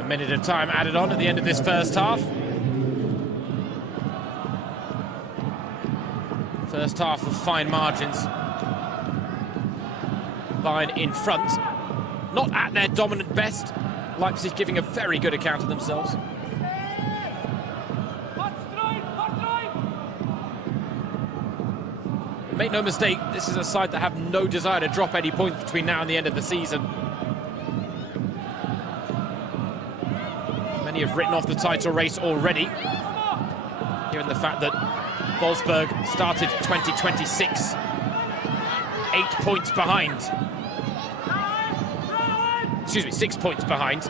Minute of time added on at the end of this first half. First half of fine margins. Bayern in front. Not at their dominant best. Leipzig giving a very good account of themselves. Make no mistake, this is a side that have no desire to drop any points between now and the end of the season. Many have written off the title race already, given the fact that Wolfsburg started 2026 8 points behind. Excuse me, 6 points behind.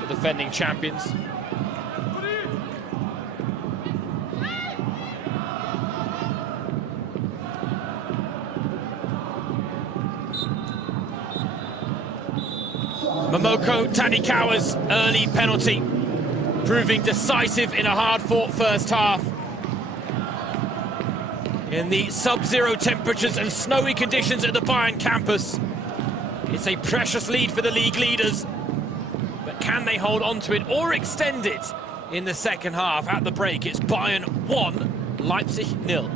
The defending champions. Momoko Tanikawa's early penalty proving decisive in a hard-fought first half. In the sub-zero temperatures and snowy conditions at the Bayern campus, it's a precious lead for the league leaders. But can they hold on to it or extend it in the second half? At the break, it's Bayern 1, Leipzig 0.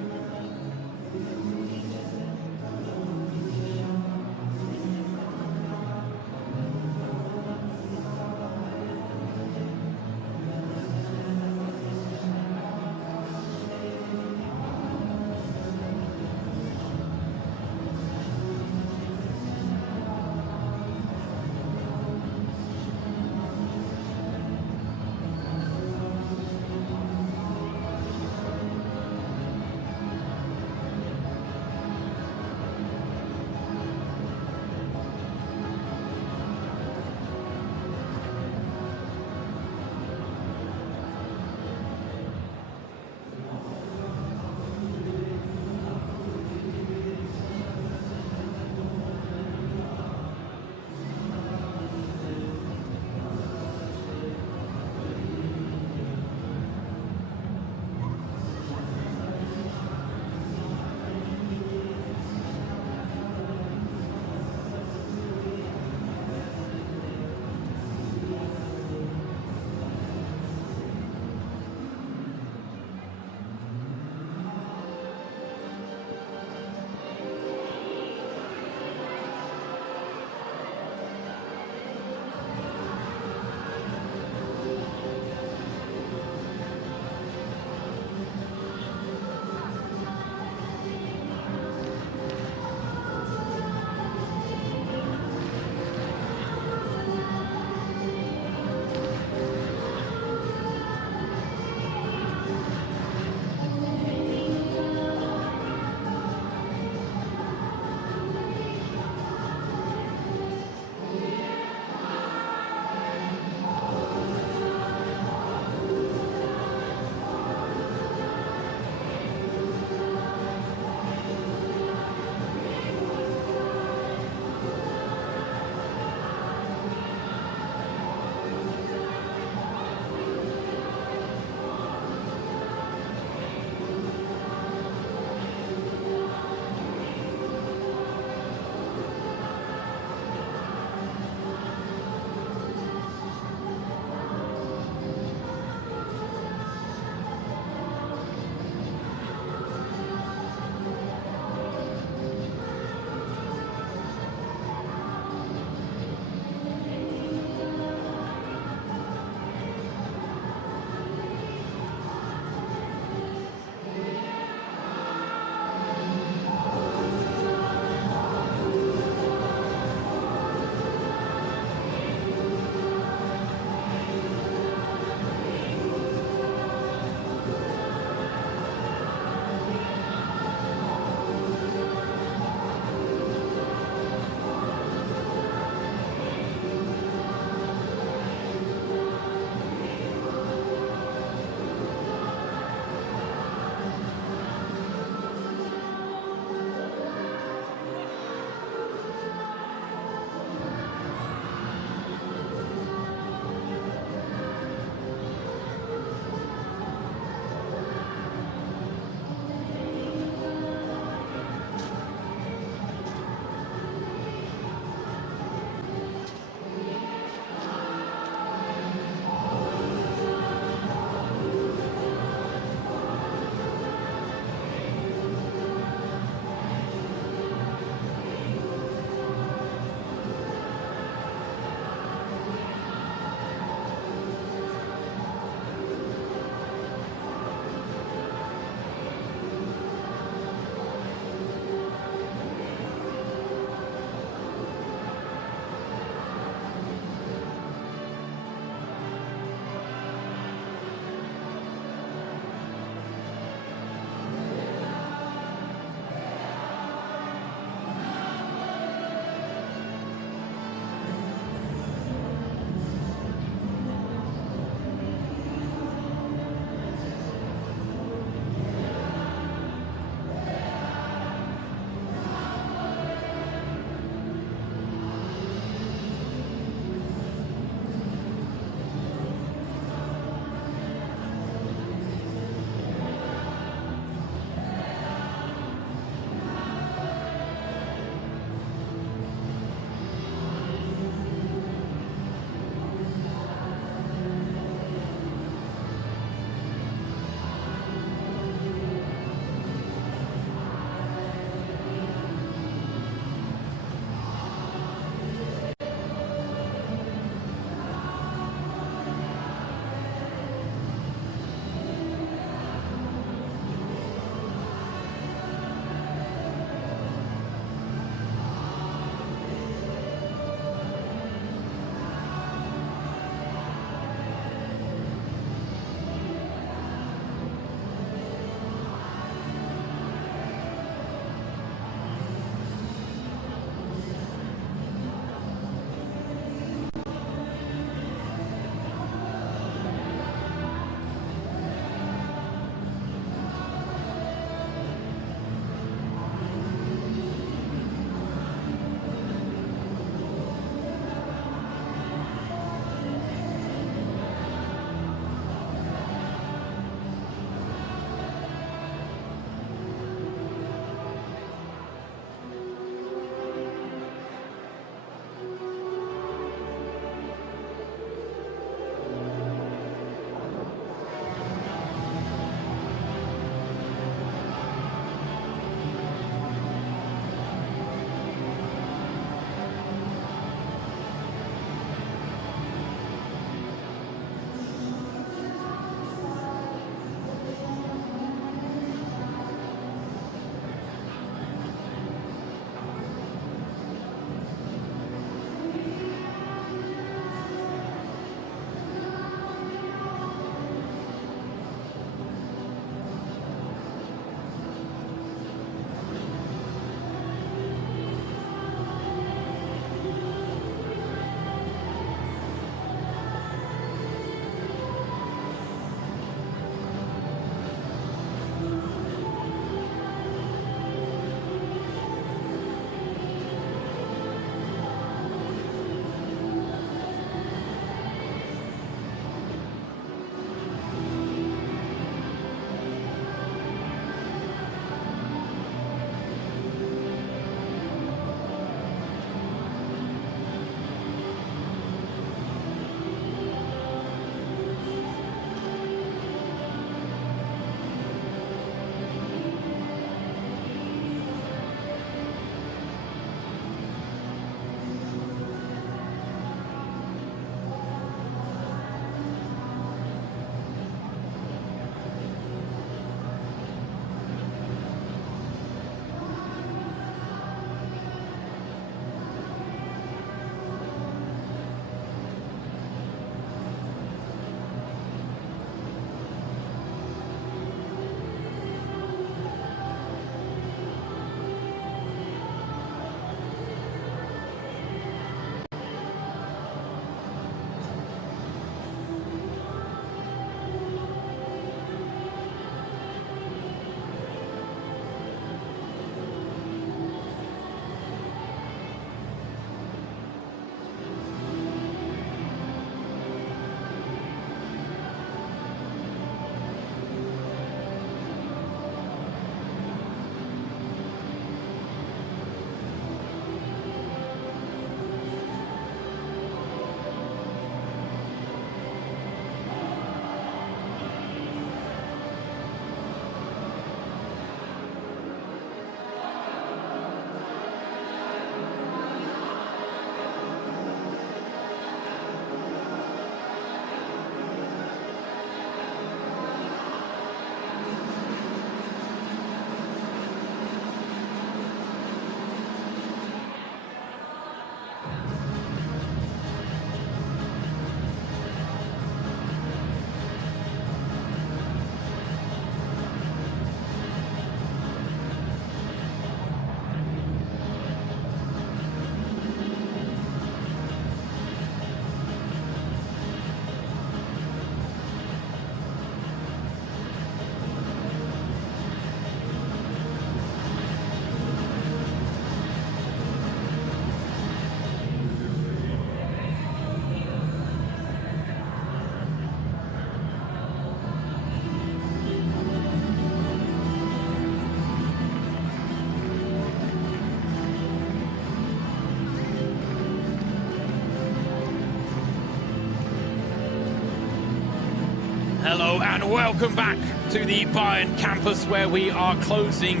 Hello and welcome back to the Bayern campus, where we are closing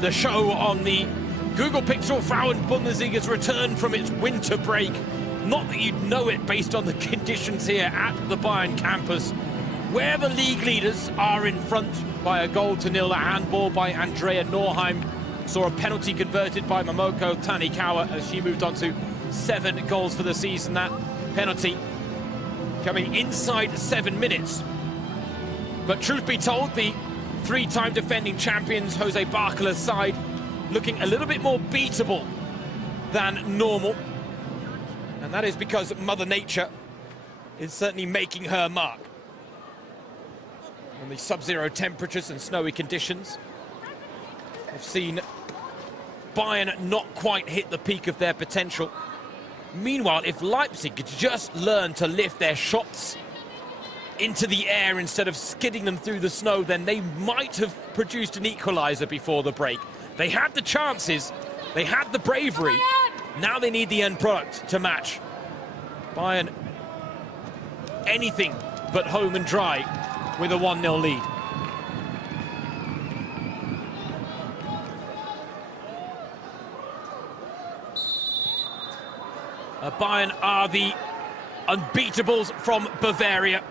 the show on the Google Pixel Frauen-Bundesliga's return from its winter break. Not that you'd know it based on the conditions here at the Bayern campus, where the league leaders are in front by a 0-0. A handball by Andrea Norheim saw a penalty converted by Momoko Tanikawa as she moved on to 7 goals for the season. That penalty coming inside 7 minutes. But truth be told, the 3-time defending champions Jose Barcala's side looking a little bit more beatable than normal. And that is because Mother Nature is certainly making her mark. And the sub-zero temperatures and snowy conditions have seen Bayern not quite hit the peak of their potential. Meanwhile, if Leipzig could just learn to lift their shots into the air instead of skidding them through the snow, then they might have produced an equaliser before the break. They had the chances, they had the bravery, now they need the end product to match. Bayern anything but home and dry with a 1-0 lead. Bayern are the unbeatables from Bavaria,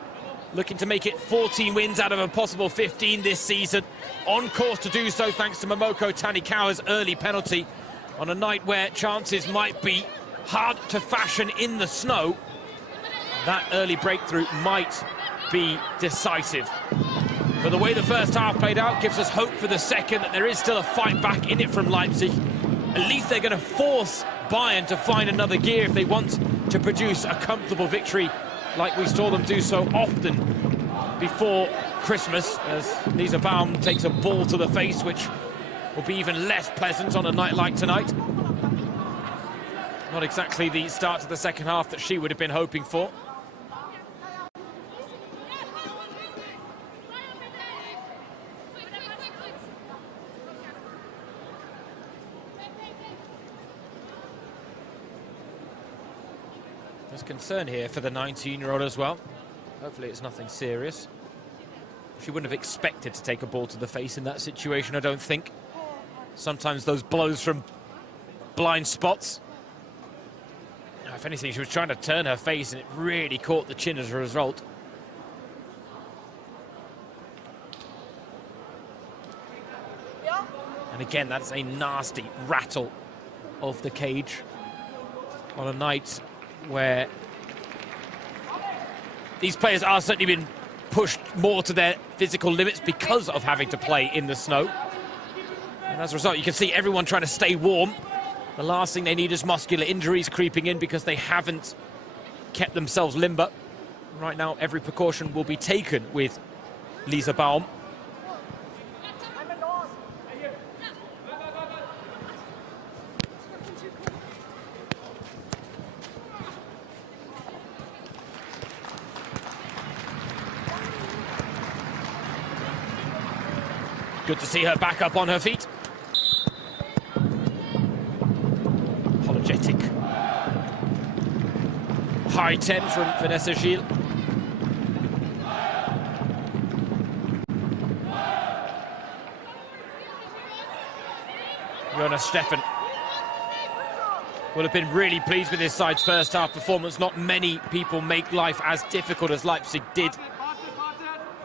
looking to make it 14 wins out of a possible 15 this season. On course to do so thanks to Momoko Tanikawa's early penalty on a night where chances might be hard to fashion in the snow. That early breakthrough might be decisive. But the way the first half played out gives us hope for the second, that there is still a fight back in it from Leipzig. At least they're going to force Bayern to find another gear if they want to produce a comfortable victory like we saw them do so often before Christmas, as Lisa Baum takes a ball to the face, which will be even less pleasant on a night like tonight. Not exactly the start to the second half that she would have been hoping for. There's concern here for the 19-year-old as well. Hopefully it's nothing serious. She wouldn't have expected to take a ball to the face in that situation, I don't think. Sometimes those blows from blind spots. If anything, she was trying to turn her face and it really caught the chin as a result. And again, that's a nasty rattle of the cage on a night where these players are certainly been pushed more to their physical limits because of having to play in the snow. And as a result, you can see everyone trying to stay warm. The last thing they need is muscular injuries creeping in because they haven't kept themselves limber. Right now, every precaution will be taken with Lisa Baum. Good to see her back up on her feet. Apologetic. High 10 from Vanessa Gilles. Jonas Steffen will have been really pleased with his side's first half performance. Not many people make life as difficult as Leipzig did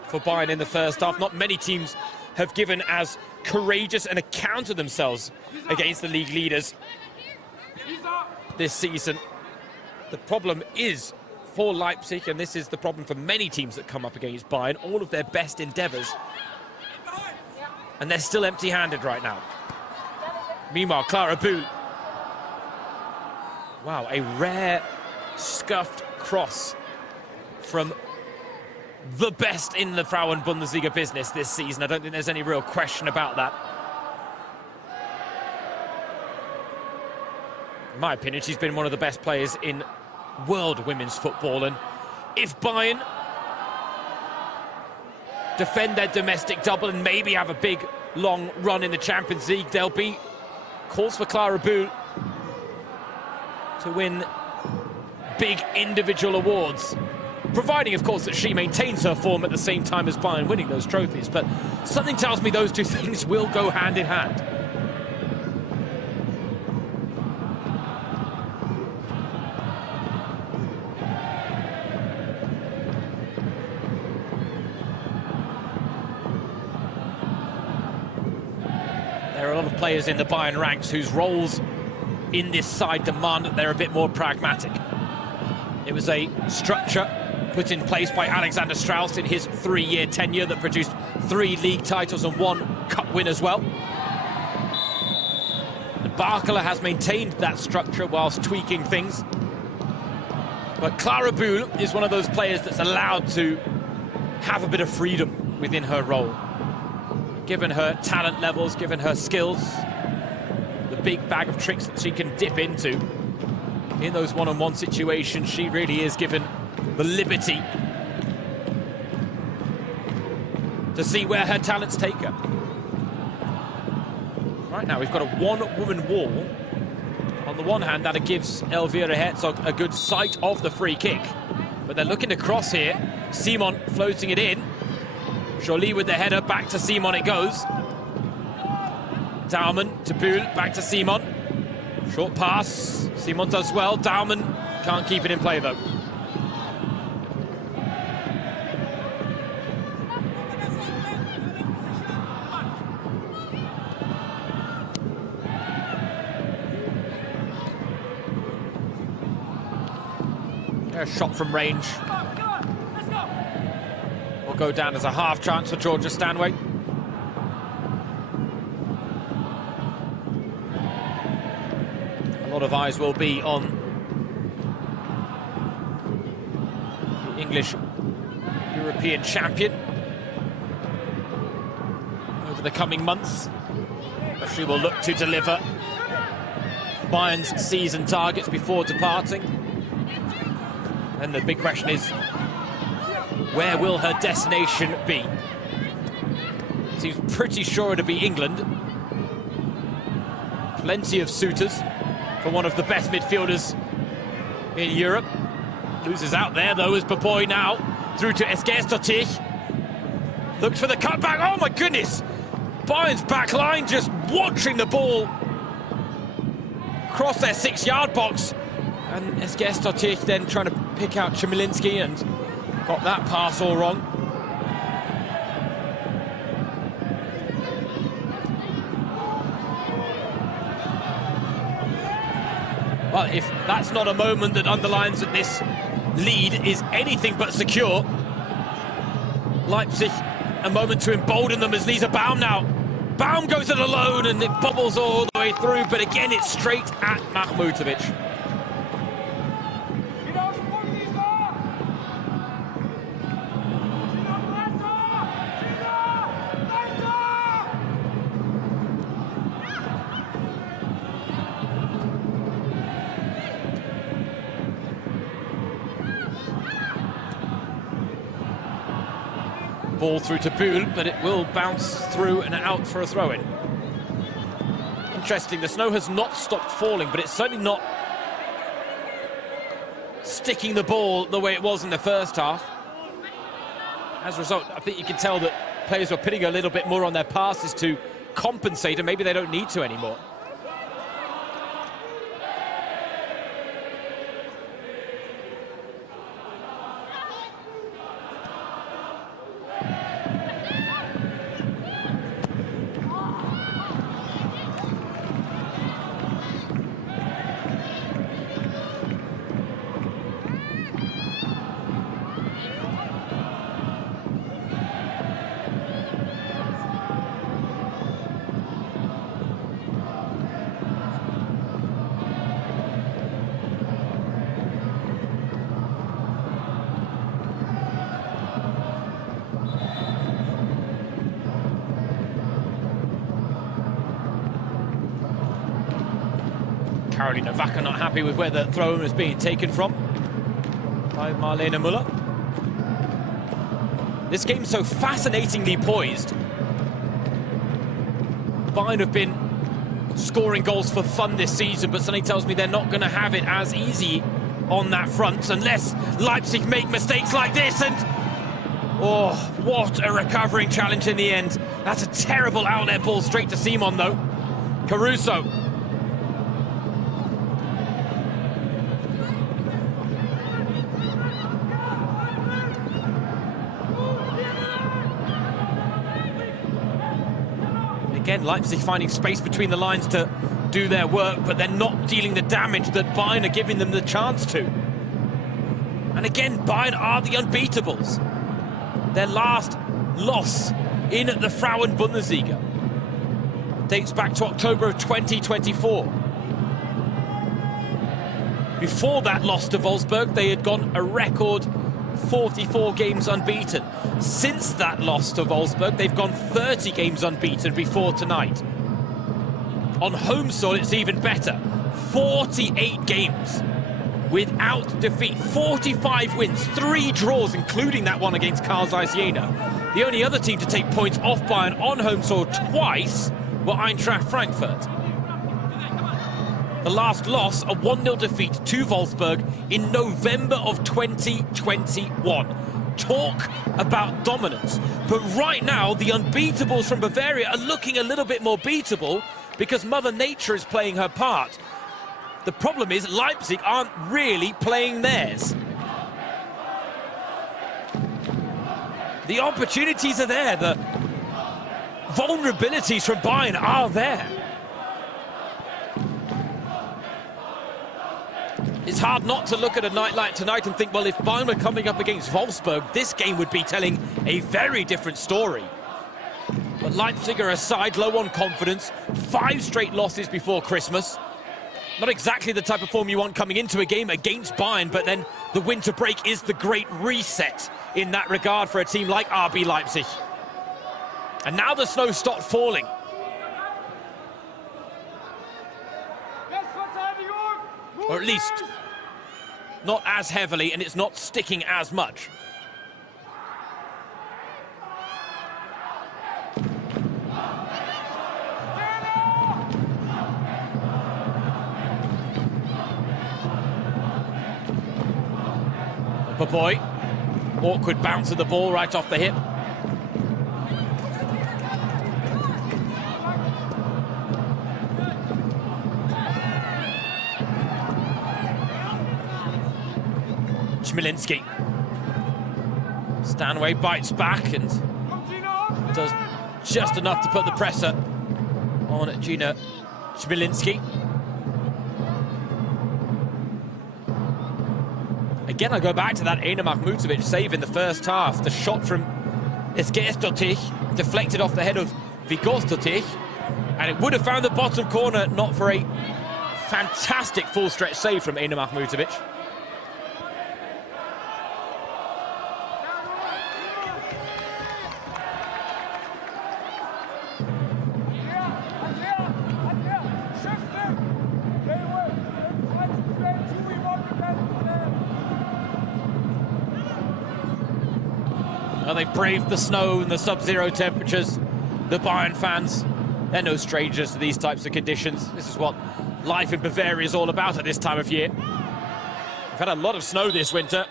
for Bayern in the first half. Not many teams have given as courageous an account of themselves against the league leaders this season. The problem is for Leipzig, and this is the problem for many teams that come up against Bayern, all of their best endeavours, and they're still empty-handed right now. Meanwhile, Clara Bühl. Wow, a rare scuffed cross from the best in the Frauen-Bundesliga business this season. I don't think there's any real question about that. In my opinion, she's been one of the best players in world women's football. And if Bayern defend their domestic double and maybe have a big, long run in the Champions League, there'll be calls for Clara Bühl to win big individual awards providing, of course, that she maintains her form at the same time as Bayern winning those trophies. But something tells me those two things will go hand in hand. There are a lot of players in the Bayern ranks whose roles in this side demand that they're a bit more pragmatic. It was a structure put in place by Alexander Strauss in his 3-year tenure that produced 3 league titles and 1 cup win as well. And Barkala has maintained that structure whilst tweaking things. But Clara Bühl is one of those players that's allowed to have a bit of freedom within her role. Given her talent levels, given her skills, the big bag of tricks that she can dip into in those one-on-one situations, she really is given the liberty to see where her talents take her. Right now, we've got a one-woman wall. On the one hand, that gives Elvira Herzog a good sight of the free kick. But they're looking to cross here. Simon floating it in. Jolie with the header, back to Simon it goes. Daumann to Bühl, back to Simon. Short pass, Simon does well. Daumann can't keep it in play though. A shot from range. Will go down as a half chance for Georgia Stanway. A lot of eyes will be on the English European champion over the coming months. She will look to deliver Bayern's season targets before departing. And the big question is, where will her destination be? Seems pretty sure it'll be England. Plenty of suitors for one of the best midfielders in Europe. Loses out there, though, as Papoy now through to Eskestortich. Looks for the cutback. Oh, my goodness! Bayern's back line just watching the ball cross their 6-yard box. And Eskestortich then trying to pick out Chmielewski and got that pass all wrong. Well, if that's not a moment that underlines that this lead is anything but secure. Leipzig, a moment to embolden them as Lisa Baum now. Baum goes it alone and it bobbles all the way through, but again it's straight at Mahmutovic. Ball through to Bühl, but it will bounce through and out for a throw-in. Interesting, the snow has not stopped falling, but it's certainly not sticking the ball the way it was in the first half. As a result, I think you can tell that players were putting a little bit more on their passes to compensate, and maybe they don't need to anymore. Carolina Vaca not happy with where the throw is being taken from by Marlene Müller. This game's so fascinatingly poised. Bayern have been scoring goals for fun this season, but something tells me they're not going to have it as easy on that front, unless Leipzig make mistakes like this. And oh, what a recovering challenge in the end. That's a terrible outlet ball straight to Simon, though. Caruso. Again, Leipzig finding space between the lines to do their work, but they're not dealing the damage that Bayern are giving them the chance to. And again, Bayern are the unbeatables. Their last loss in the Frauen-Bundesliga dates back to October of 2024. Before that loss to Wolfsburg, they had gone a record 44 games unbeaten. Since that loss to Wolfsburg, they've gone 30 games unbeaten before tonight. On home soil, it's even better. 48 games without defeat. 45 wins, 3 draws, including that one against Karl Zeiss Jena. The only other team to take points off Bayern on home soil twice were Eintracht Frankfurt. The last loss, a 1-0 defeat to Wolfsburg in November of 2021. Talk about dominance. But right now, the unbeatables from Bavaria are looking a little bit more beatable because Mother Nature is playing her part. The problem is Leipzig aren't really playing theirs. The opportunities are there, the vulnerabilities from Bayern are there. It's hard not to look at a night like tonight and think, well, if Bayern were coming up against Wolfsburg, this game would be telling a very different story. But Leipzig are a side low on confidence, 5 straight losses before Christmas. Not exactly the type of form you want coming into a game against Bayern, but then the winter break is the great reset in that regard for a team like RB Leipzig. And now the snow stopped falling. Or at least not as heavily, and it's not sticking as much. Boy, awkward bounce of the ball right off the hip. Chmielinski. Stanway bites back and does just enough to put the pressure on Gina Chmielinski. Again, I go back to that Einar Mahmutovic save in the first half. The shot from Esquerstotich deflected off the head of Vigostotich, and it would have found the bottom corner, not for a fantastic full stretch save from Einar Mahmutovic. Well, they've braved the snow and the sub-zero temperatures. The Bayern fans, they're no strangers to these types of conditions. This is what life in Bavaria is all about at this time of year. We've had a lot of snow this winter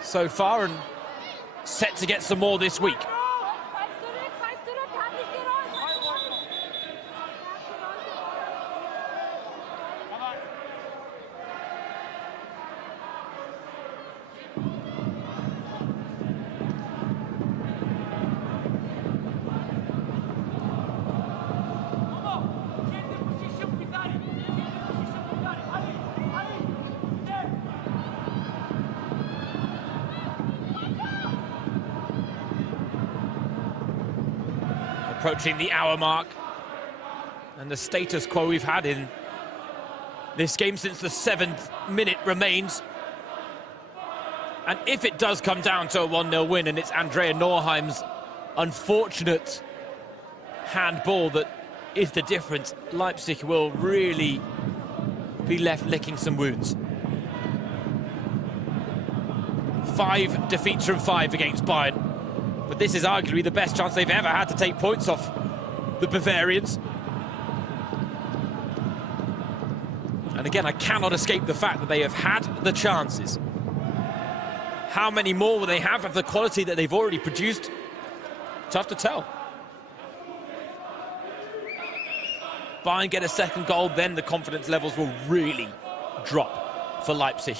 so far, and set to get some more this week. Approaching the hour mark, and the status quo we've had in this game since the 7th minute remains. And if it does come down to a 1-0 win, and it's Andrea Norheim's unfortunate handball that is the difference, Leipzig will really be left licking some wounds. 5 defeats from 5 against Bayern. But this is arguably the best chance they've ever had to take points off the Bavarians. And again, I cannot escape the fact that they have had the chances. How many more will they have of the quality that they've already produced? Tough to tell. Bayern get a second goal, then the confidence levels will really drop for Leipzig.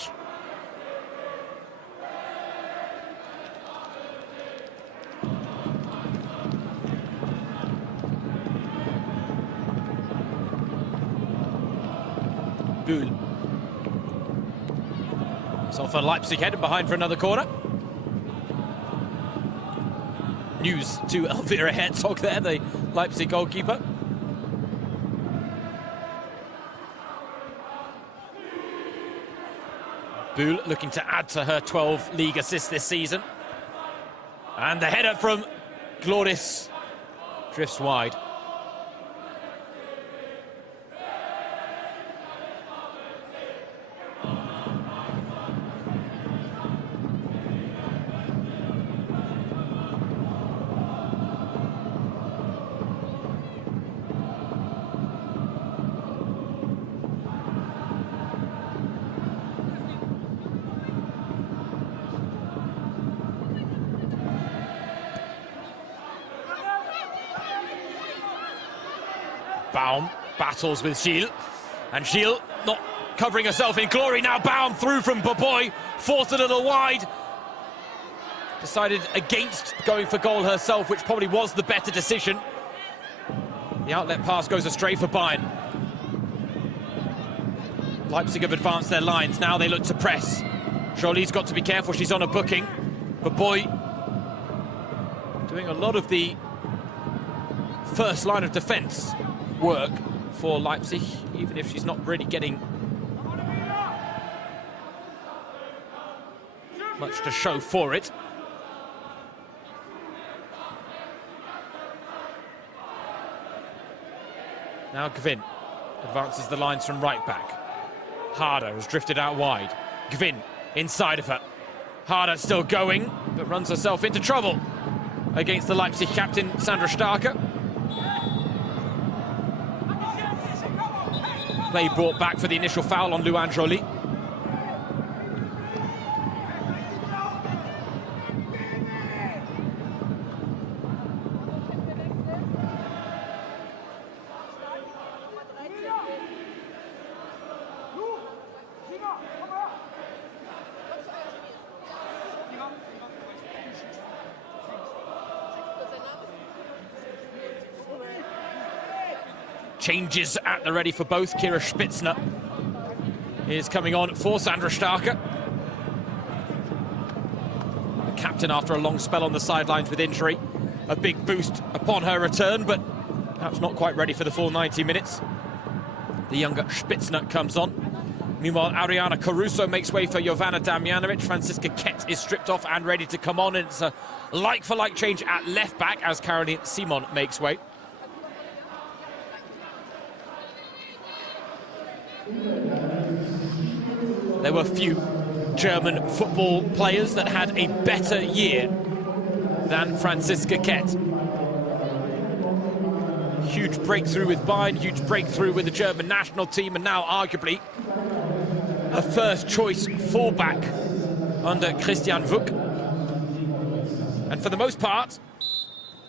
Bühl. So for Leipzig heading behind for another corner. News to Elvira Herzog there, the Leipzig goalkeeper. Bühl looking to add to her 12 league assists this season. And the header from Gloris drifts wide. Baum battles with Gilles, and Gilles not covering herself in glory. Now Baum through from Boboy, forced a little wide. Decided against going for goal herself, which probably was the better decision. The outlet pass goes astray for Bayern. Leipzig have advanced their lines. Now they look to press. Jolie's got to be careful, she's on a booking. Boboy doing a lot of the first line of defence work for Leipzig, even if she's not really getting much to show for it. Now Gvin advances the lines from right back. Harder has drifted out wide. Gvin inside of her. Harder still going, but runs herself into trouble against the Leipzig captain, Sandra Starke. Play brought back for the initial foul on Luan Joly. Changes at the ready for both. Kira Spitzner is coming on for Sandra Starke. The captain after a long spell on the sidelines with injury. A big boost upon her return, but perhaps not quite ready for the full 90 minutes. The younger Spitzner comes on. Meanwhile, Ariana Caruso makes way for Jovana Damjanovic. Franziska Kett is stripped off and ready to come on. And it's a like-for-like change at left-back as Caroline Simon makes way. There were few German football players that had a better year than Franziska Kett. Huge breakthrough with Bayern, huge breakthrough with the German national team, and now arguably a first-choice fullback under Christian Wuck. And for the most part,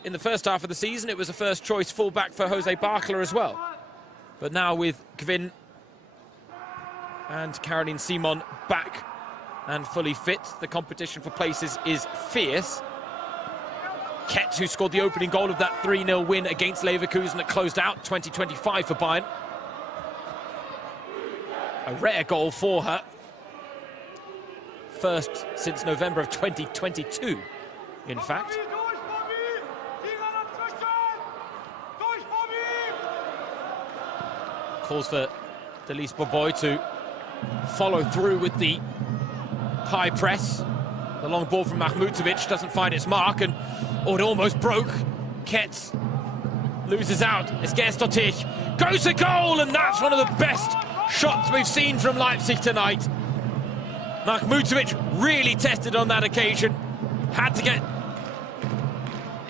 in the first half of the season, it was a first-choice fullback for Jose Barkler as well. But now with Gvin and Caroline Simon back and fully fit, the competition for places is fierce. Kett, who scored the opening goal of that 3-0 win against Leverkusen that closed out 2025 for Bayern. A rare goal for her. First since November of 2022, in fact. Calls for Delise Boboy to follow through with the high press. The long ball from Mahmutovic doesn't find its mark, and it almost broke. Kett loses out. It's Gerstotich goes to goal, and that's one of the best shots we've seen from Leipzig tonight. Mahmutovic really tested on that occasion. Had to get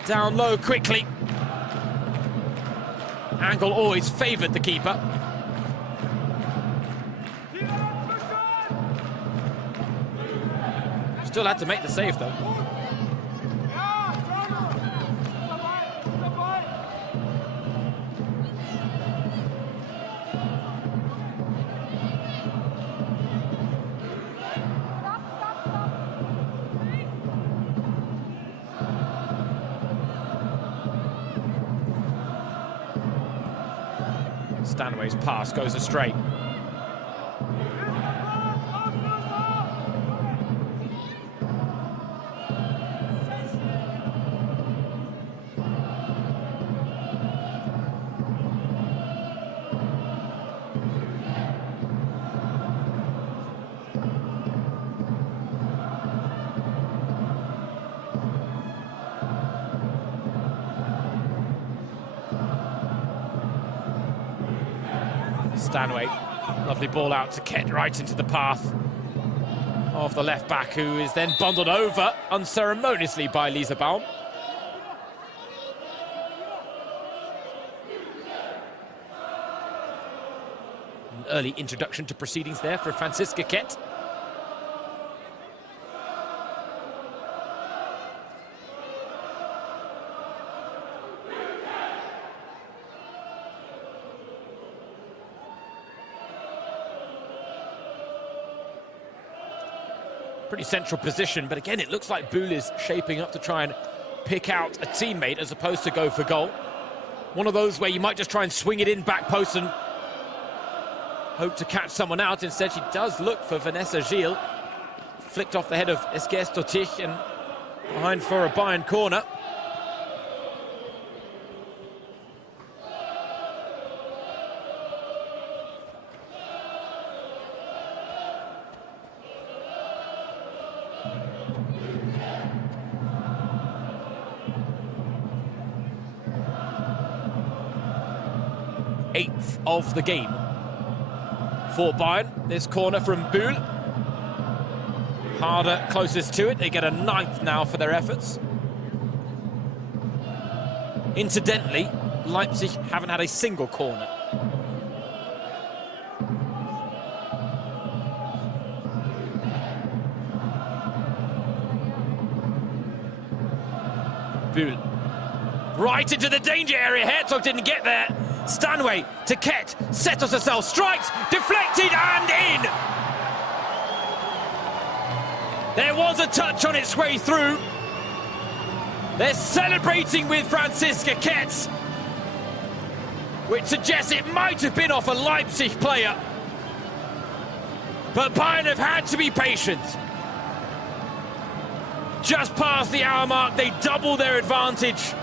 down low quickly. Angle always favoured the keeper. Still had to make the save, though. Stanway's pass goes astray. Stanway, lovely ball out to Ket, right into the path of the left back, who is then bundled over unceremoniously by Lisa Baum. An early introduction to proceedings there for Franziska Ket. Pretty central position, but again, it looks like Buhl is shaping up to try and pick out a teammate as opposed to go for goal. One of those where you might just try and swing it in back post and hope to catch someone out. Instead, she does look for Vanessa Gilles. Flicked off the head of Eskers-Totich and behind for a Bayern corner. Eighth of the game for Bayern. This corner from Buhl. Harder closest to it. They get a 9th now for their efforts. Incidentally, Leipzig haven't had a single corner. Buhl. Right into the danger area. Herzog didn't get there. Stanway to Ket, settles herself, strikes, deflected and in! There was a touch on its way through. They're celebrating with Franziska Ket, which suggests it might have been off a Leipzig player. But Bayern have had to be patient. Just past the hour mark, they double their advantage.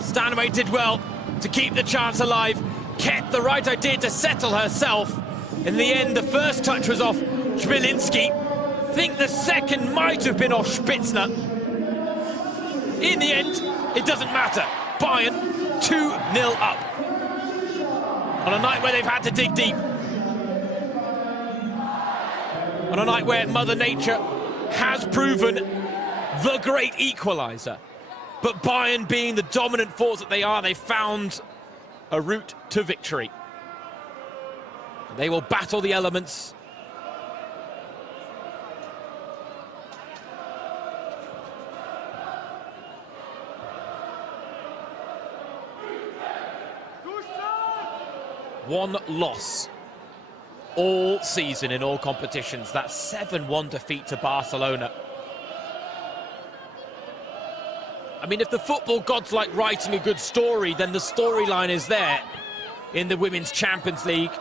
Stanway did well to keep the chance alive. Ket the right idea to settle herself. In the end, the first touch was off Chmielewski. I think the second might have been off Spitzner. In the end, it doesn't matter. Bayern 2-0 up. On a night where they've had to dig deep. On a night where Mother Nature has proven the great equaliser. But Bayern, being the dominant force that they are, they found a route to victory. They will battle the elements. One loss all season in all competitions. That 7-1 defeat to Barcelona. I mean, if the football gods like writing a good story, then the storyline is there in the Women's Champions League.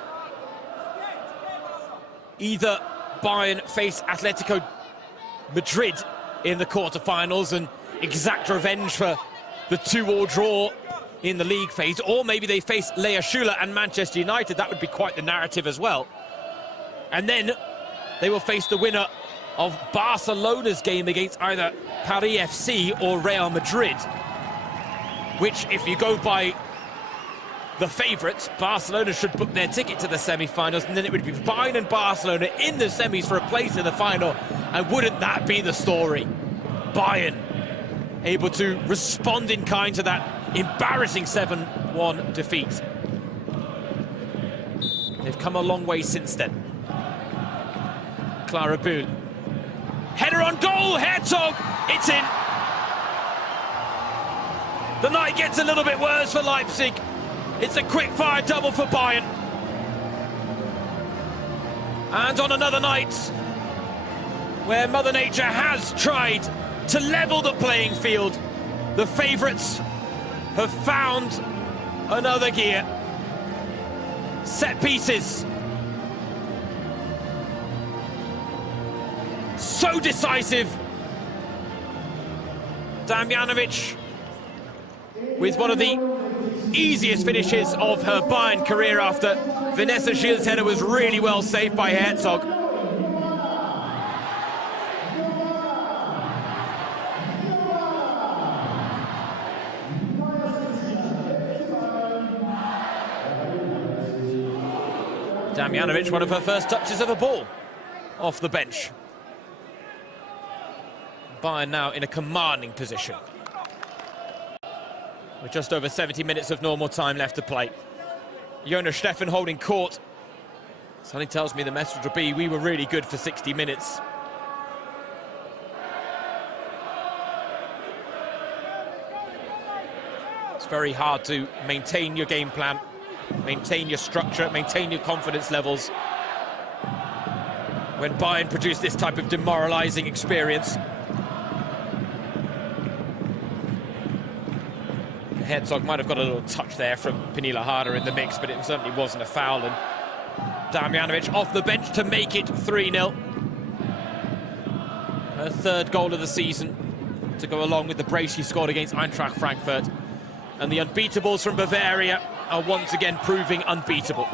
Either Bayern face Atletico Madrid in the quarterfinals and exact revenge for the 2-2 draw in the league phase, or maybe they face Lea Schuler and Manchester United. That would be quite the narrative as well. And then they will face the winner of Barcelona's game against either Paris FC or Real Madrid, which, if you go by the favourites, Barcelona should book their ticket to the semi-finals, and then it would be Bayern and Barcelona in the semis for a place in the final. And wouldn't that be the story? Bayern able to respond in kind to that embarrassing 7-1 defeat. They've come a long way since then. Clara Bühl. Header on goal, Herzog, it's in. The night gets a little bit worse for Leipzig. It's a quick-fire double for Bayern. And on another night where Mother Nature has tried to level the playing field, the favourites have found another gear. Set pieces. So decisive. Damjanovic with one of the easiest finishes of her Bayern career after Vanessa Gilles' header was really well saved by Herzog. Damjanovic, one of her first touches of a ball off the bench. Bayern now in a commanding position, with just over 70 minutes of normal time left to play. Jonas Steffen holding court. Something tells me the message will be, we were really good for 60 minutes. It's very hard to maintain your game plan, maintain your structure, maintain your confidence levels when Bayern produce this type of demoralising experience. Herzog might have got a little touch there from Pernilla Harder in the mix, but it certainly wasn't a foul. And Damjanovic off the bench to make it 3-0. Her third goal of the season to go along with the brace she scored against Eintracht Frankfurt. And the unbeatables from Bavaria are once again proving unbeatable.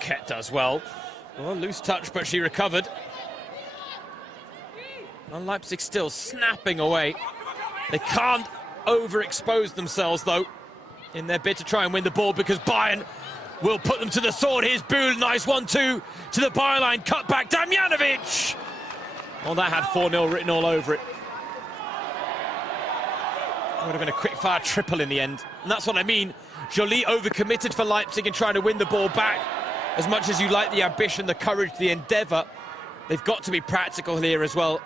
Ket does well. Well, loose touch, but she recovered. And Leipzig still snapping away. They can't overexpose themselves, though, in their bid to try and win the ball, because Bayern will put them to the sword. Here's Bühl, nice 1-2 to the byline, cut back, Damjanovic! Well, that had 4-0 written all over it. Would have been a quick-fire triple in the end. And that's what I mean. Jolie overcommitted for Leipzig in trying to win the ball back. As much as you like the ambition, the courage, the endeavour, they've got to be practical here as well.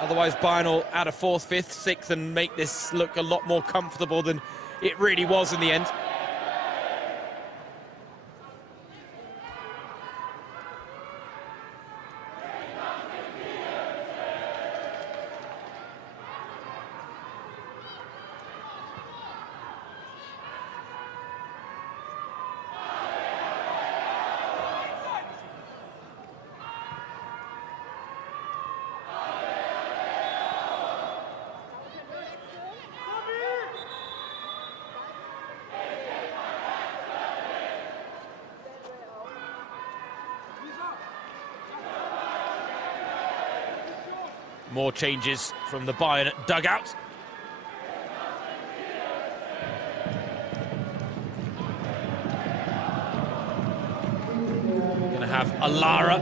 Otherwise, Bayern will add a 4th, 5th, 6th and make this look a lot more comfortable than it really was in the end. More changes from the Bayern dugout. Going to have Alara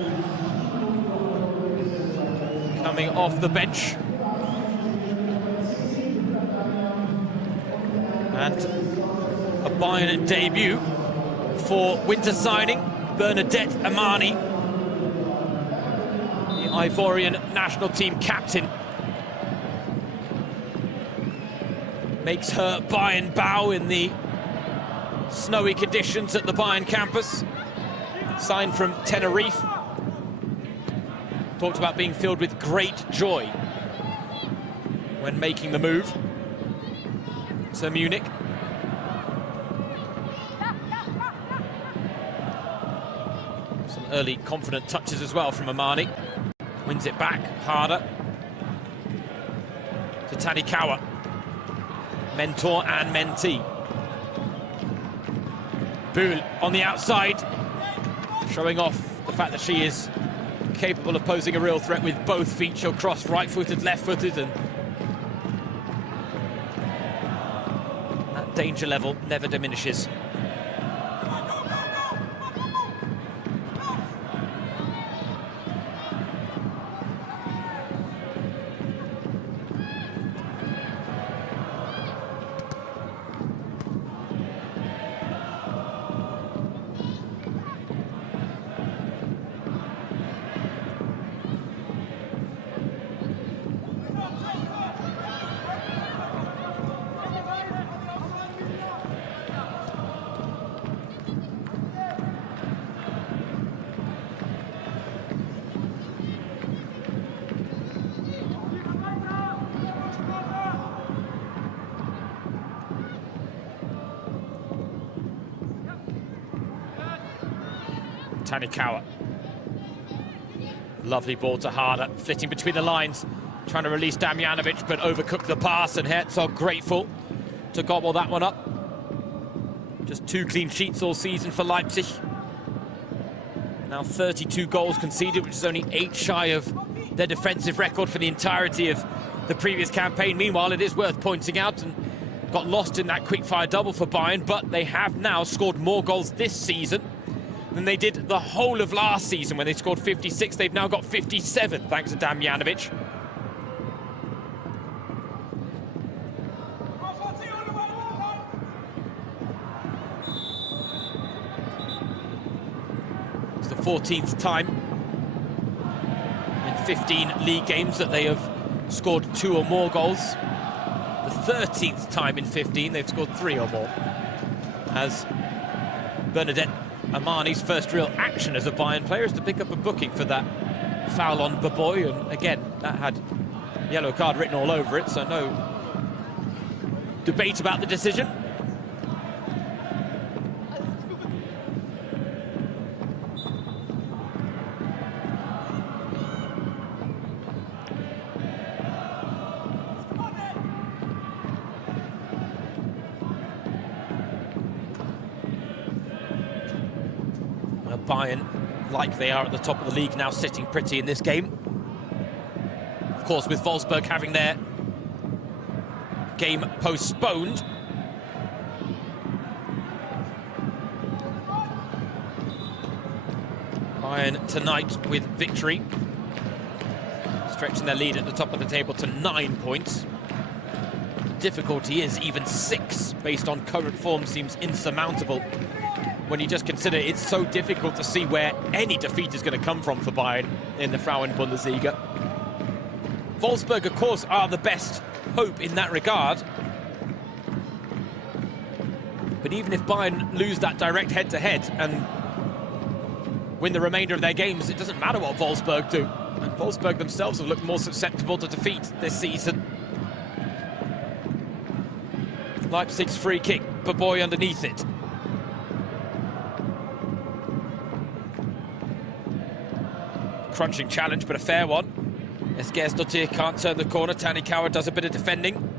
coming off the bench. And a Bayern debut for winter signing, Bernadette Amani, Ivorian national team captain, makes her Bayern bow in the snowy conditions at the Bayern campus. Signed from Tenerife. Talked about being filled with great joy when making the move to Munich. early confident touches as well from Amani. Wins it back, harder. To Tanikawa. Mentor and mentee. Bull on the outside, showing off the fact that she is capable of posing a real threat with both feet. She'll cross right-footed, left-footed, and that danger level never diminishes. Tanikawa. Lovely ball to Harder, flitting between the lines, trying to release Damjanovic, but overcooked the pass, and Herzog grateful to gobble that one up. Just 2 clean sheets all season for Leipzig. Now 32 goals conceded, which is only 8 shy of their defensive record for the entirety of the previous campaign. Meanwhile, it is worth pointing out, and got lost in that quick-fire double for Bayern, but they have now scored more goals this season than they did the whole of last season when they scored 56. They've now got 57, thanks to Damjanovic. It's the 14th time in 15 league games that they have scored 2 or more goals. The 13th time in 15 they've scored 3 or more. As Bernadette Amani's first real action as a Bayern player is to pick up a booking for that foul on Baboy, and again, that had yellow card written all over it, so no debate about the decision. Bayern, like they are at the top of the league now, sitting pretty in this game. Of course, with Wolfsburg having their game postponed. Bayern tonight with victory, stretching their lead at the top of the table to 9 points. Difficulty is even 6, based on current form, seems insurmountable when you just consider it's so difficult to see where any defeat is going to come from for Bayern in the Frauen-Bundesliga. Wolfsburg, of course, are the best hope in that regard. But even if Bayern lose that direct head-to-head and win the remainder of their games, it doesn't matter what Wolfsburg do. And Wolfsburg themselves have looked more susceptible to defeat this season. Leipzig's free kick, Baboy underneath it. Crunching challenge, but a fair one. Esquerdotir can't turn the corner. Tanikawa does a bit of defending.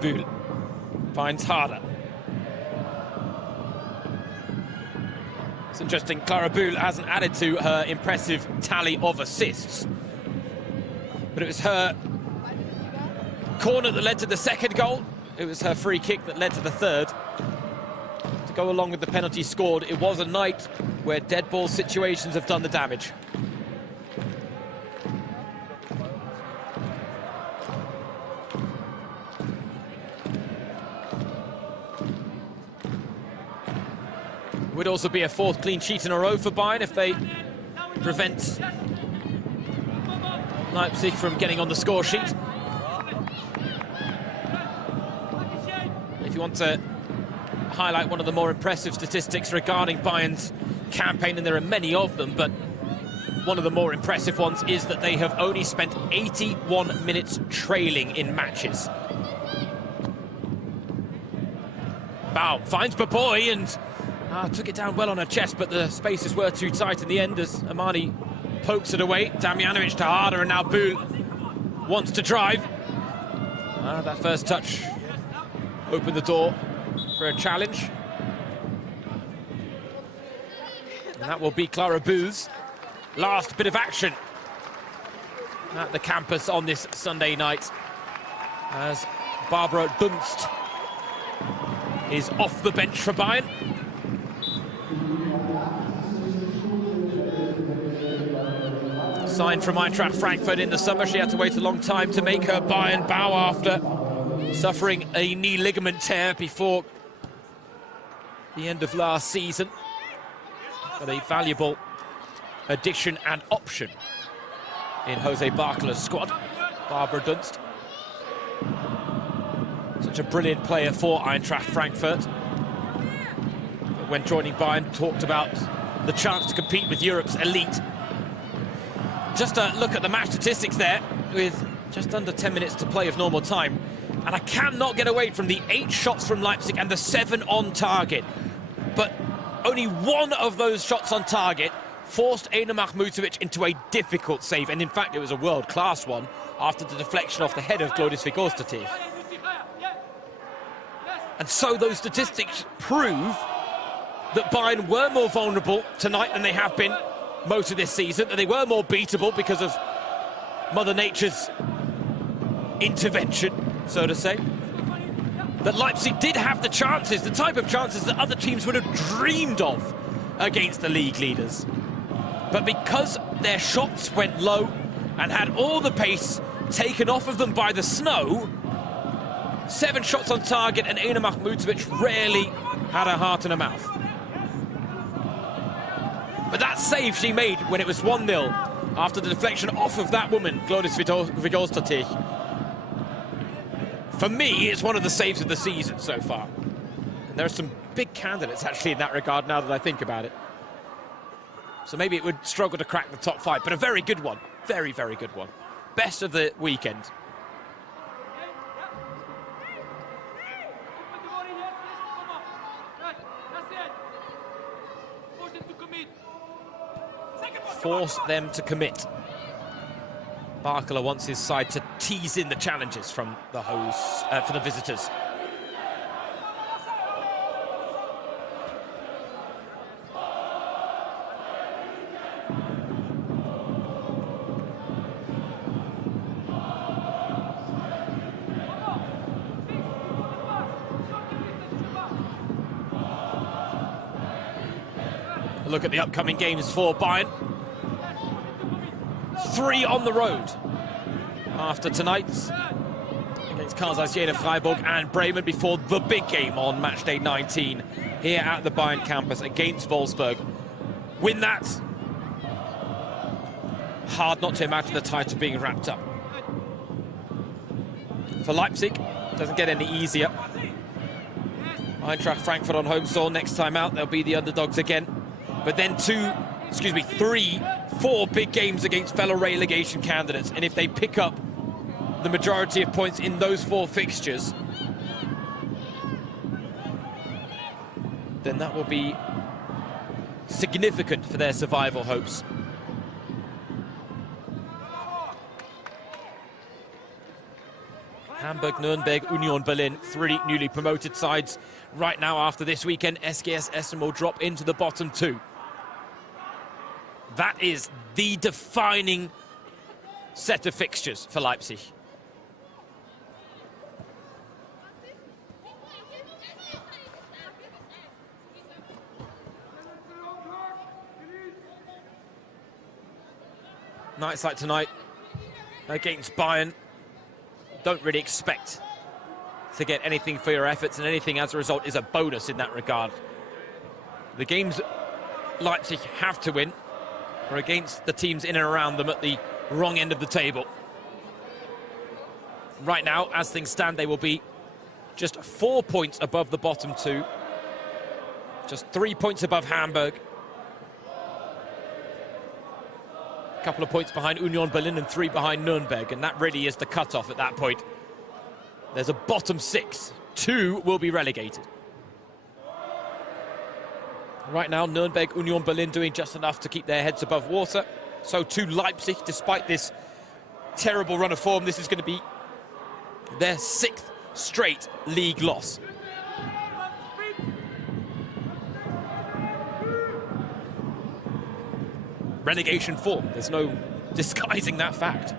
Bull finds Harder. It's interesting, Clara Bull hasn't added to her impressive tally of assists, but it was her corner that led to the second goal. It was her free kick that led to the third. To go along with the penalty scored, it was a night where dead ball situations have done the damage. Would also be a 4th clean sheet in a row for Bayern if they prevent Leipzig from getting on the score sheet. If you want to highlight one of the more impressive statistics regarding Bayern's campaign, and there are many of them, but one of the more impressive ones is that they have only spent 81 minutes trailing in matches. Baum finds Baboy and took it down well on her chest, but the spaces were too tight in the end as Amani pokes it away. Damjanovic to Harder, and now Bull wants to drive. That first touch opened the door for a challenge. And that will be Clara Bull's last bit of action at the campus on this Sunday night, as Barbara Dunst is off the bench for Bayern. Signed from Eintracht Frankfurt in the summer, she had to wait a long time to make her Bayern bow after suffering a knee ligament tear before the end of last season. But a valuable addition and option in Jose Barcala's squad, Barbara Dunst. Such a brilliant player for Eintracht Frankfurt. But when joining Bayern, talked about the chance to compete with Europe's elite. Just a look at the match statistics there, with just under 10 minutes to play of normal time. And I cannot get away from the 8 shots from Leipzig and the 7 on target. But only one of those shots on target forced Ena Mahmutovic into a difficult save. And in fact, it was a world-class one after the deflection off the head of Glodis Vigorstati. And so those statistics prove that Bayern were more vulnerable tonight than they have been most of this season, that they were more beatable because of Mother Nature's intervention, so to say. That Leipzig did have the chances, the type of chances that other teams would have dreamed of against the league leaders. But because their shots went low and had all the pace taken off of them by the snow, 7 shots on target, and Ena Mahmutovic rarely had her heart in her mouth. But that save she made when it was 1-0 after the deflection off of that woman, Glodis Vigorstati, for me, it's one of the saves of the season so far. And there are some big candidates actually in that regard now that I think about it. So maybe it would struggle to crack the top 5, but a very good one. Very, very good one. Best of the weekend. Force them to commit. Barkala wants his side to tease in the challenges from the hosts, for the visitors. A look at the upcoming games for Bayern. 3 on the road after tonight's against Karlsruhe, Freiburg and Bremen, before the big game on Matchday 19 here at the Bayern campus against Wolfsburg. Win that, hard not to imagine the title being wrapped up. For Leipzig, doesn't get any easier. Eintracht Frankfurt on home soil next time out, they'll be the underdogs again. But then 4 big games against fellow relegation candidates, and if they pick up the majority of points in those 4 fixtures, then that will be significant for their survival hopes. Hamburg, Nuremberg, Union Berlin, 3 newly promoted sides right now after this weekend. SGS Essen will drop into the bottom 2. That is the defining set of fixtures for Leipzig. Nights like tonight against Bayern, don't really expect to get anything for your efforts, and anything as a result is a bonus in that regard. The games Leipzig have to win are against the teams in and around them at the wrong end of the table. Right now, as things stand, they will be just 4 points above the bottom two, just 3 points above Hamburg, a couple of points behind Union Berlin and 3 behind Nuremberg, and that really is the cutoff at that point. There's a bottom 6. 2 will be relegated. Right now, Nuremberg, Union Berlin doing just enough to keep their heads above water. So too Leipzig, despite this terrible run of form. This is going to be their 6th straight league loss. Relegation form, there's no disguising that fact.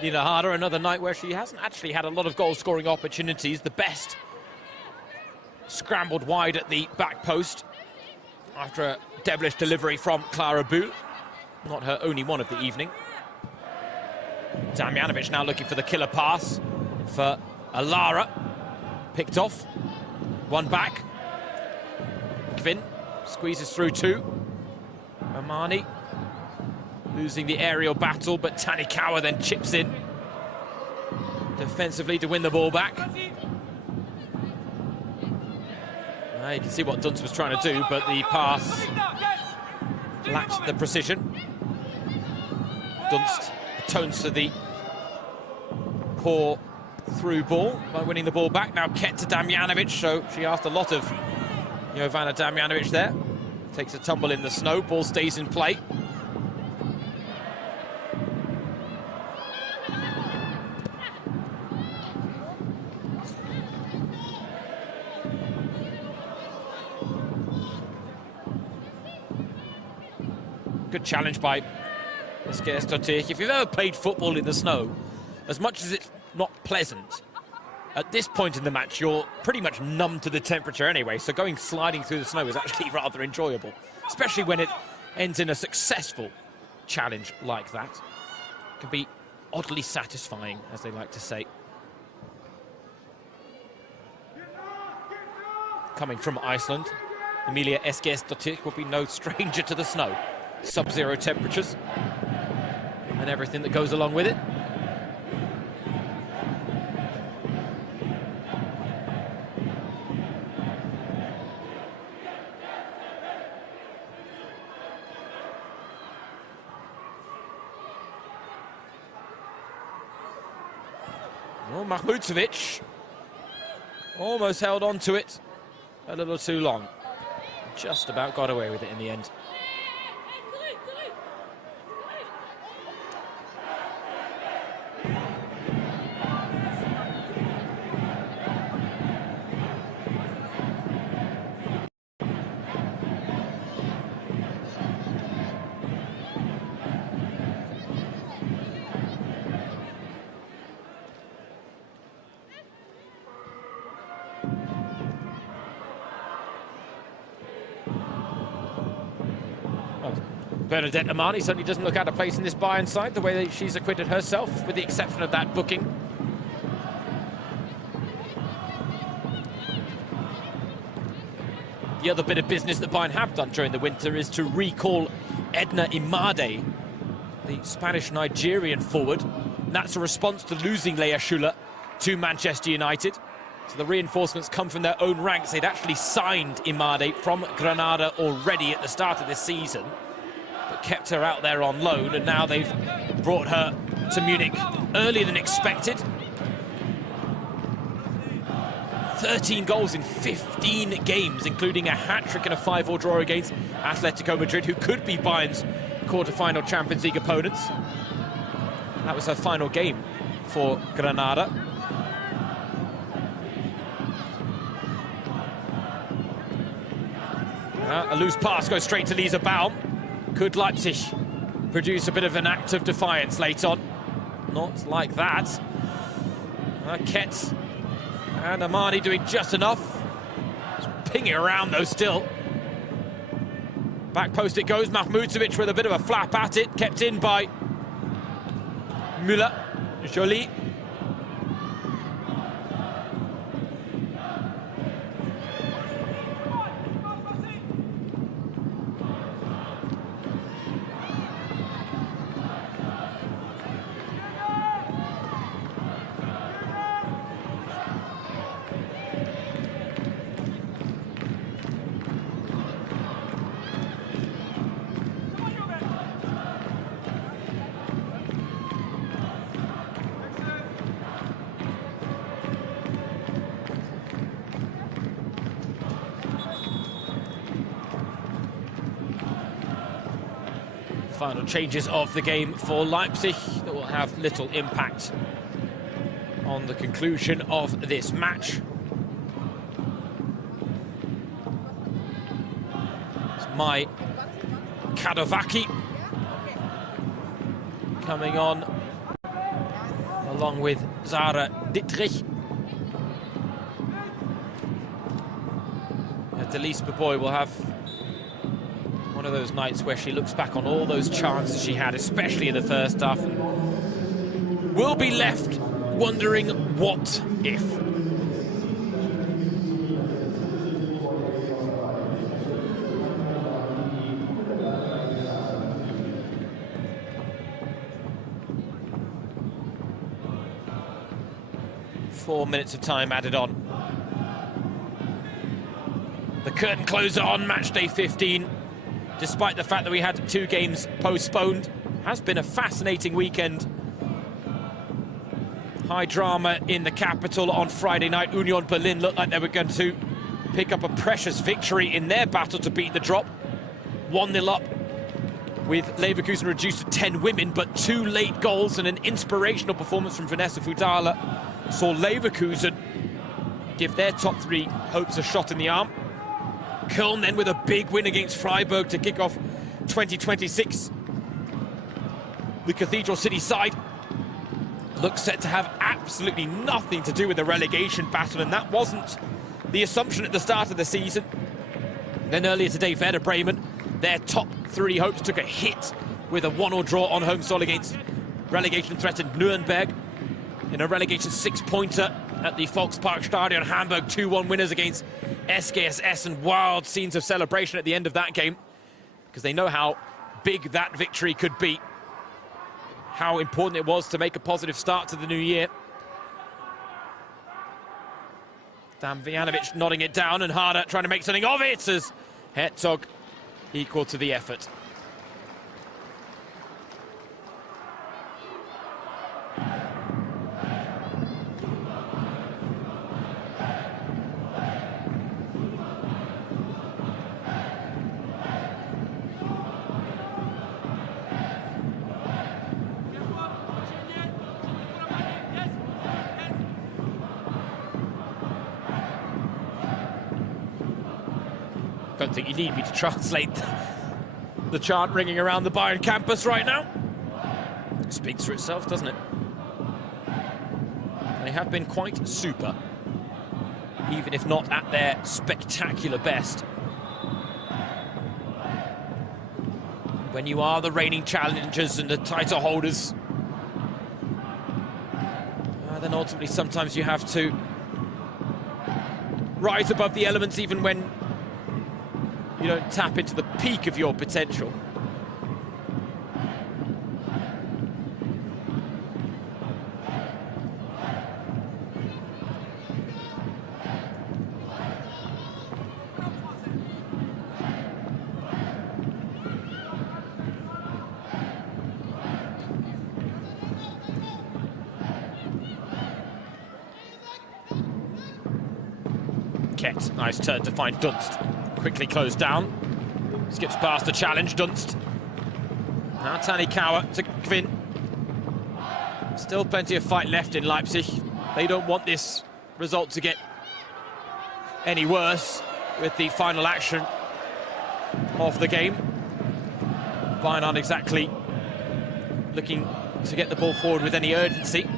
Nina Harder, another night where she hasn't actually had a lot of goal-scoring opportunities. The best scrambled wide at the back post after a devilish delivery from Clara Bühl. Not her only one of the evening. Damjanovic now looking for the killer pass for Alara. Picked off. One back. Kvin squeezes through 2. Amani losing the aerial battle, but Tanikawa then chips in defensively to win the ball back. You can see what Dunst was trying to do, but the pass lacked the precision. Dunst atones to the poor through ball by winning the ball back. Now Ket to Damjanovic, so she asked a lot of Jovana Damjanovic there. Takes a tumble in the snow, ball stays in play. Good challenge by Eskilstuna. If you've ever played football in the snow, as much as it's not pleasant, at this point in the match, you're pretty much numb to the temperature anyway, so going sliding through the snow is actually rather enjoyable, especially when it ends in a successful challenge like that. It can be oddly satisfying, as they like to say. Coming from Iceland, Emilia Eskilstuna will be no stranger to the snow. Sub-zero temperatures and everything that goes along with it. Oh, Mahmutovic almost held on to it a little too long. Just about got away with it in the end. Bernadette Amani certainly doesn't look out of place in this Bayern side, the way that she's acquitted herself, with the exception of that booking. The other bit of business that Bayern have done during the winter is to recall Edna Imade, the Spanish-Nigerian forward. And that's a response to losing Leia Schuller to Manchester United. So the reinforcements come from their own ranks. They'd actually signed Imade from Granada already at the start of this season, but kept her out there on loan, and now they've brought her to Munich earlier than expected. 13 goals in 15 games, including a hat-trick and a 5-5 draw against Atletico Madrid, who could be Bayern's quarter-final Champions League opponents. That was her final game for Granada. A loose pass goes straight to Lisa Baum. Could Leipzig produce a bit of an act of defiance late on? Not like that. Ketz and Amani doing just enough. Pinging around though still. Back post it goes, Mahmutovic with a bit of a flap at it, kept in by Müller. Jolie. Final changes of the game for Leipzig that will have little impact on the conclusion of this match. It's Mai Kadovaki coming on along with Zara Dittrich. Delise Boboy will have one of those nights where she looks back on all those chances she had, especially in the first half, and will be left wondering what if. Four minutes of time added on. The curtain closer on Matchday 15. Despite the fact that we had 2 games postponed, has been a fascinating weekend. High drama in the capital on Friday night. Union Berlin looked like they were going to pick up a precious victory in their battle to beat the drop. 1-0 up with Leverkusen reduced to 10 women, but 2 late goals and an inspirational performance from Vanessa Fudala saw Leverkusen give their top 3 hopes a shot in the arm. Köln then with a big win against Freiburg to kick off 2026. The Cathedral City side looks set to have absolutely nothing to do with the relegation battle, and that wasn't the assumption at the start of the season. Then earlier today, Werder Bremen, their top 3 hopes took a hit with a 1-1 draw on home soil against relegation-threatened Nuremberg in a relegation 6-pointer at the Volksparkstadion. Hamburg 2-1 winners against SKSS, and wild scenes of celebration at the end of that game because they know how big that victory could be, how important it was to make a positive start to the new year. Dan Vijanovic nodding it down, and Harder trying to make something of it as Herzog equal to the effort. Don't think you need me to translate the chant ringing around the Bayern campus right now. It speaks for itself, doesn't it? They have been quite super, even if not at their spectacular best. When you are the reigning challengers and the title holders, then ultimately sometimes you have to rise above the elements even when you don't tap into the peak of your potential. Ketz, nice turn to find Dunst. Quickly closed down. Skips past the challenge, Dunst. Now Tanikawa to Kvin. Still plenty of fight left in Leipzig. They don't want this result to get any worse with the final action of the game. Bayern aren't exactly looking to get the ball forward with any urgency.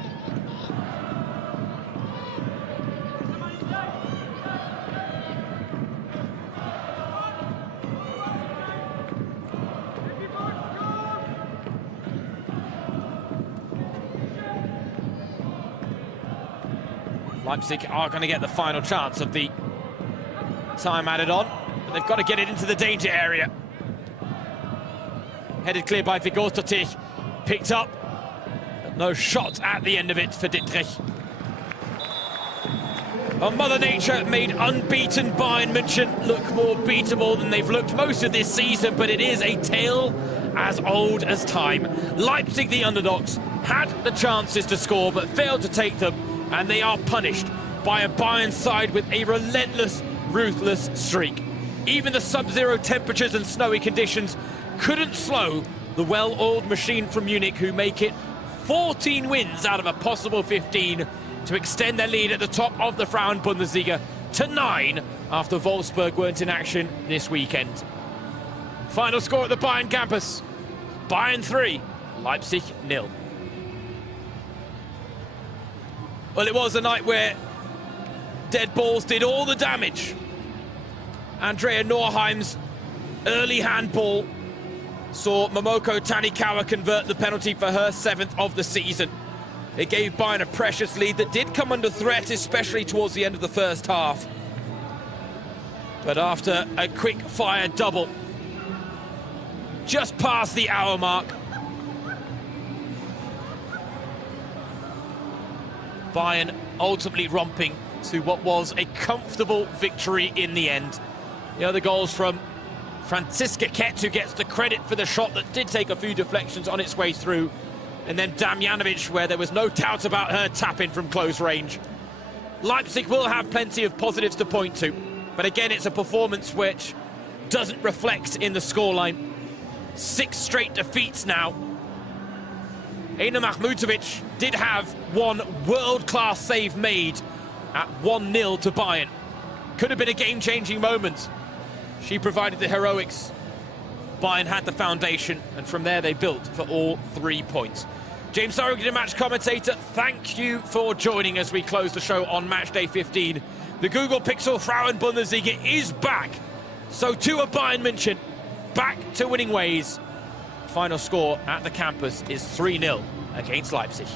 Leipzig are going to get the final chance of the time added on, but they've got to get it into the danger area. Headed clear by Vigorstotich, picked up, but no shot at the end of it for Dittrich. Well, Mother Nature made unbeaten Bayern München look more beatable than they've looked most of this season, but it is a tale as old as time. Leipzig, the underdogs, had the chances to score but failed to take them, and they are punished by a Bayern side with a relentless, ruthless streak. Even the sub-zero temperatures and snowy conditions couldn't slow the well-oiled machine from Munich, who make it 14 wins out of a possible 15 to extend their lead at the top of the Frauen-Bundesliga to 9 after Wolfsburg weren't in action this weekend. Final score at the Bayern campus: Bayern 3, Leipzig 0. Well, it was a night where dead balls did all the damage. Andrea Norheim's early handball saw Momoko Tanikawa convert the penalty for her 7th of the season. It gave Bayern a precious lead that did come under threat, especially towards the end of the first half. But after a quick-fire double, just past the hour mark, Bayern ultimately romping to what was a comfortable victory in the end. The other goals from Franziska Kett, who gets the credit for the shot that did take a few deflections on its way through, and then Damjanovic, where there was no doubt about her tap-in from close range. Leipzig will have plenty of positives to point to, but again, it's a performance which doesn't reflect in the scoreline. 6 straight defeats now. Ena Mahmutovic did have one world-class save made at 1-0 to Bayern. Could have been a game-changing moment. She provided the heroics. Bayern had the foundation, and from there they built for all 3 points. James Surrogate, match commentator, thank you for joining as we close the show on Matchday 15. The Google Pixel Frauen-Bundesliga is back. So too are Bayern München, back to winning ways. Final score at the campus is 3-0 against Leipzig.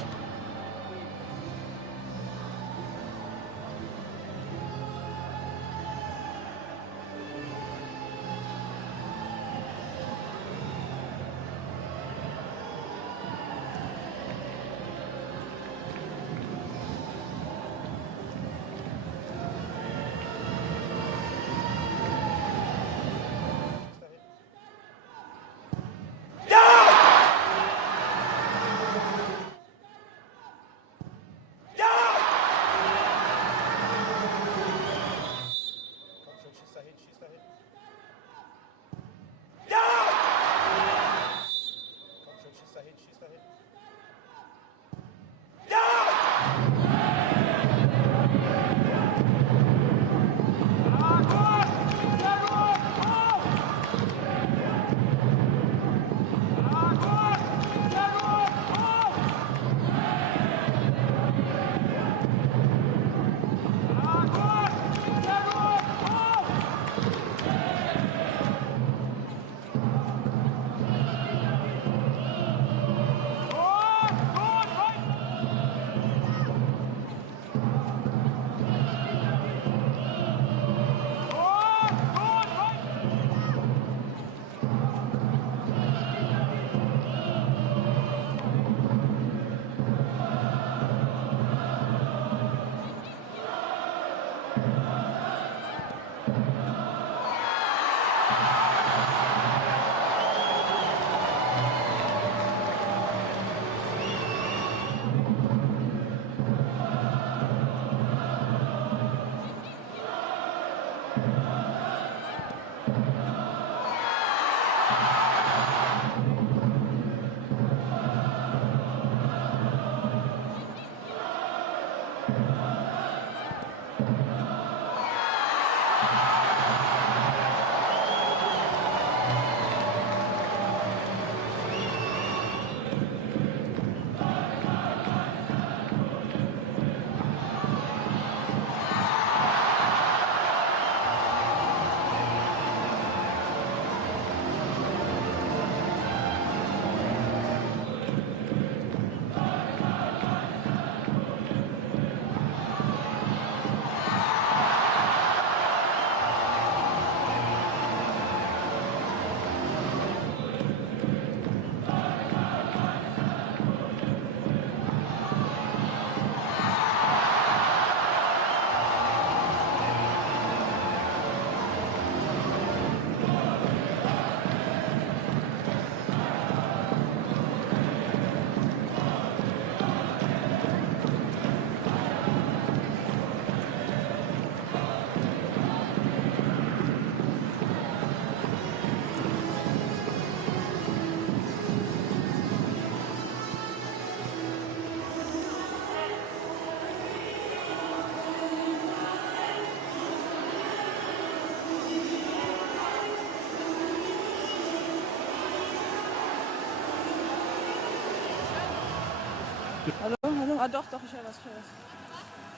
Hallo, hallo. Ah, doch, ich höre was.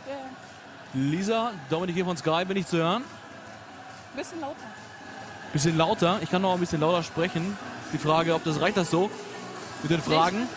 Ja, ja. Lisa, Dominik hier von Sky, bin ich zu hören? Bisschen lauter. Bisschen lauter? Ich kann noch ein bisschen lauter sprechen. Die Frage, ob das reicht das so mit den Fragen? Nicht.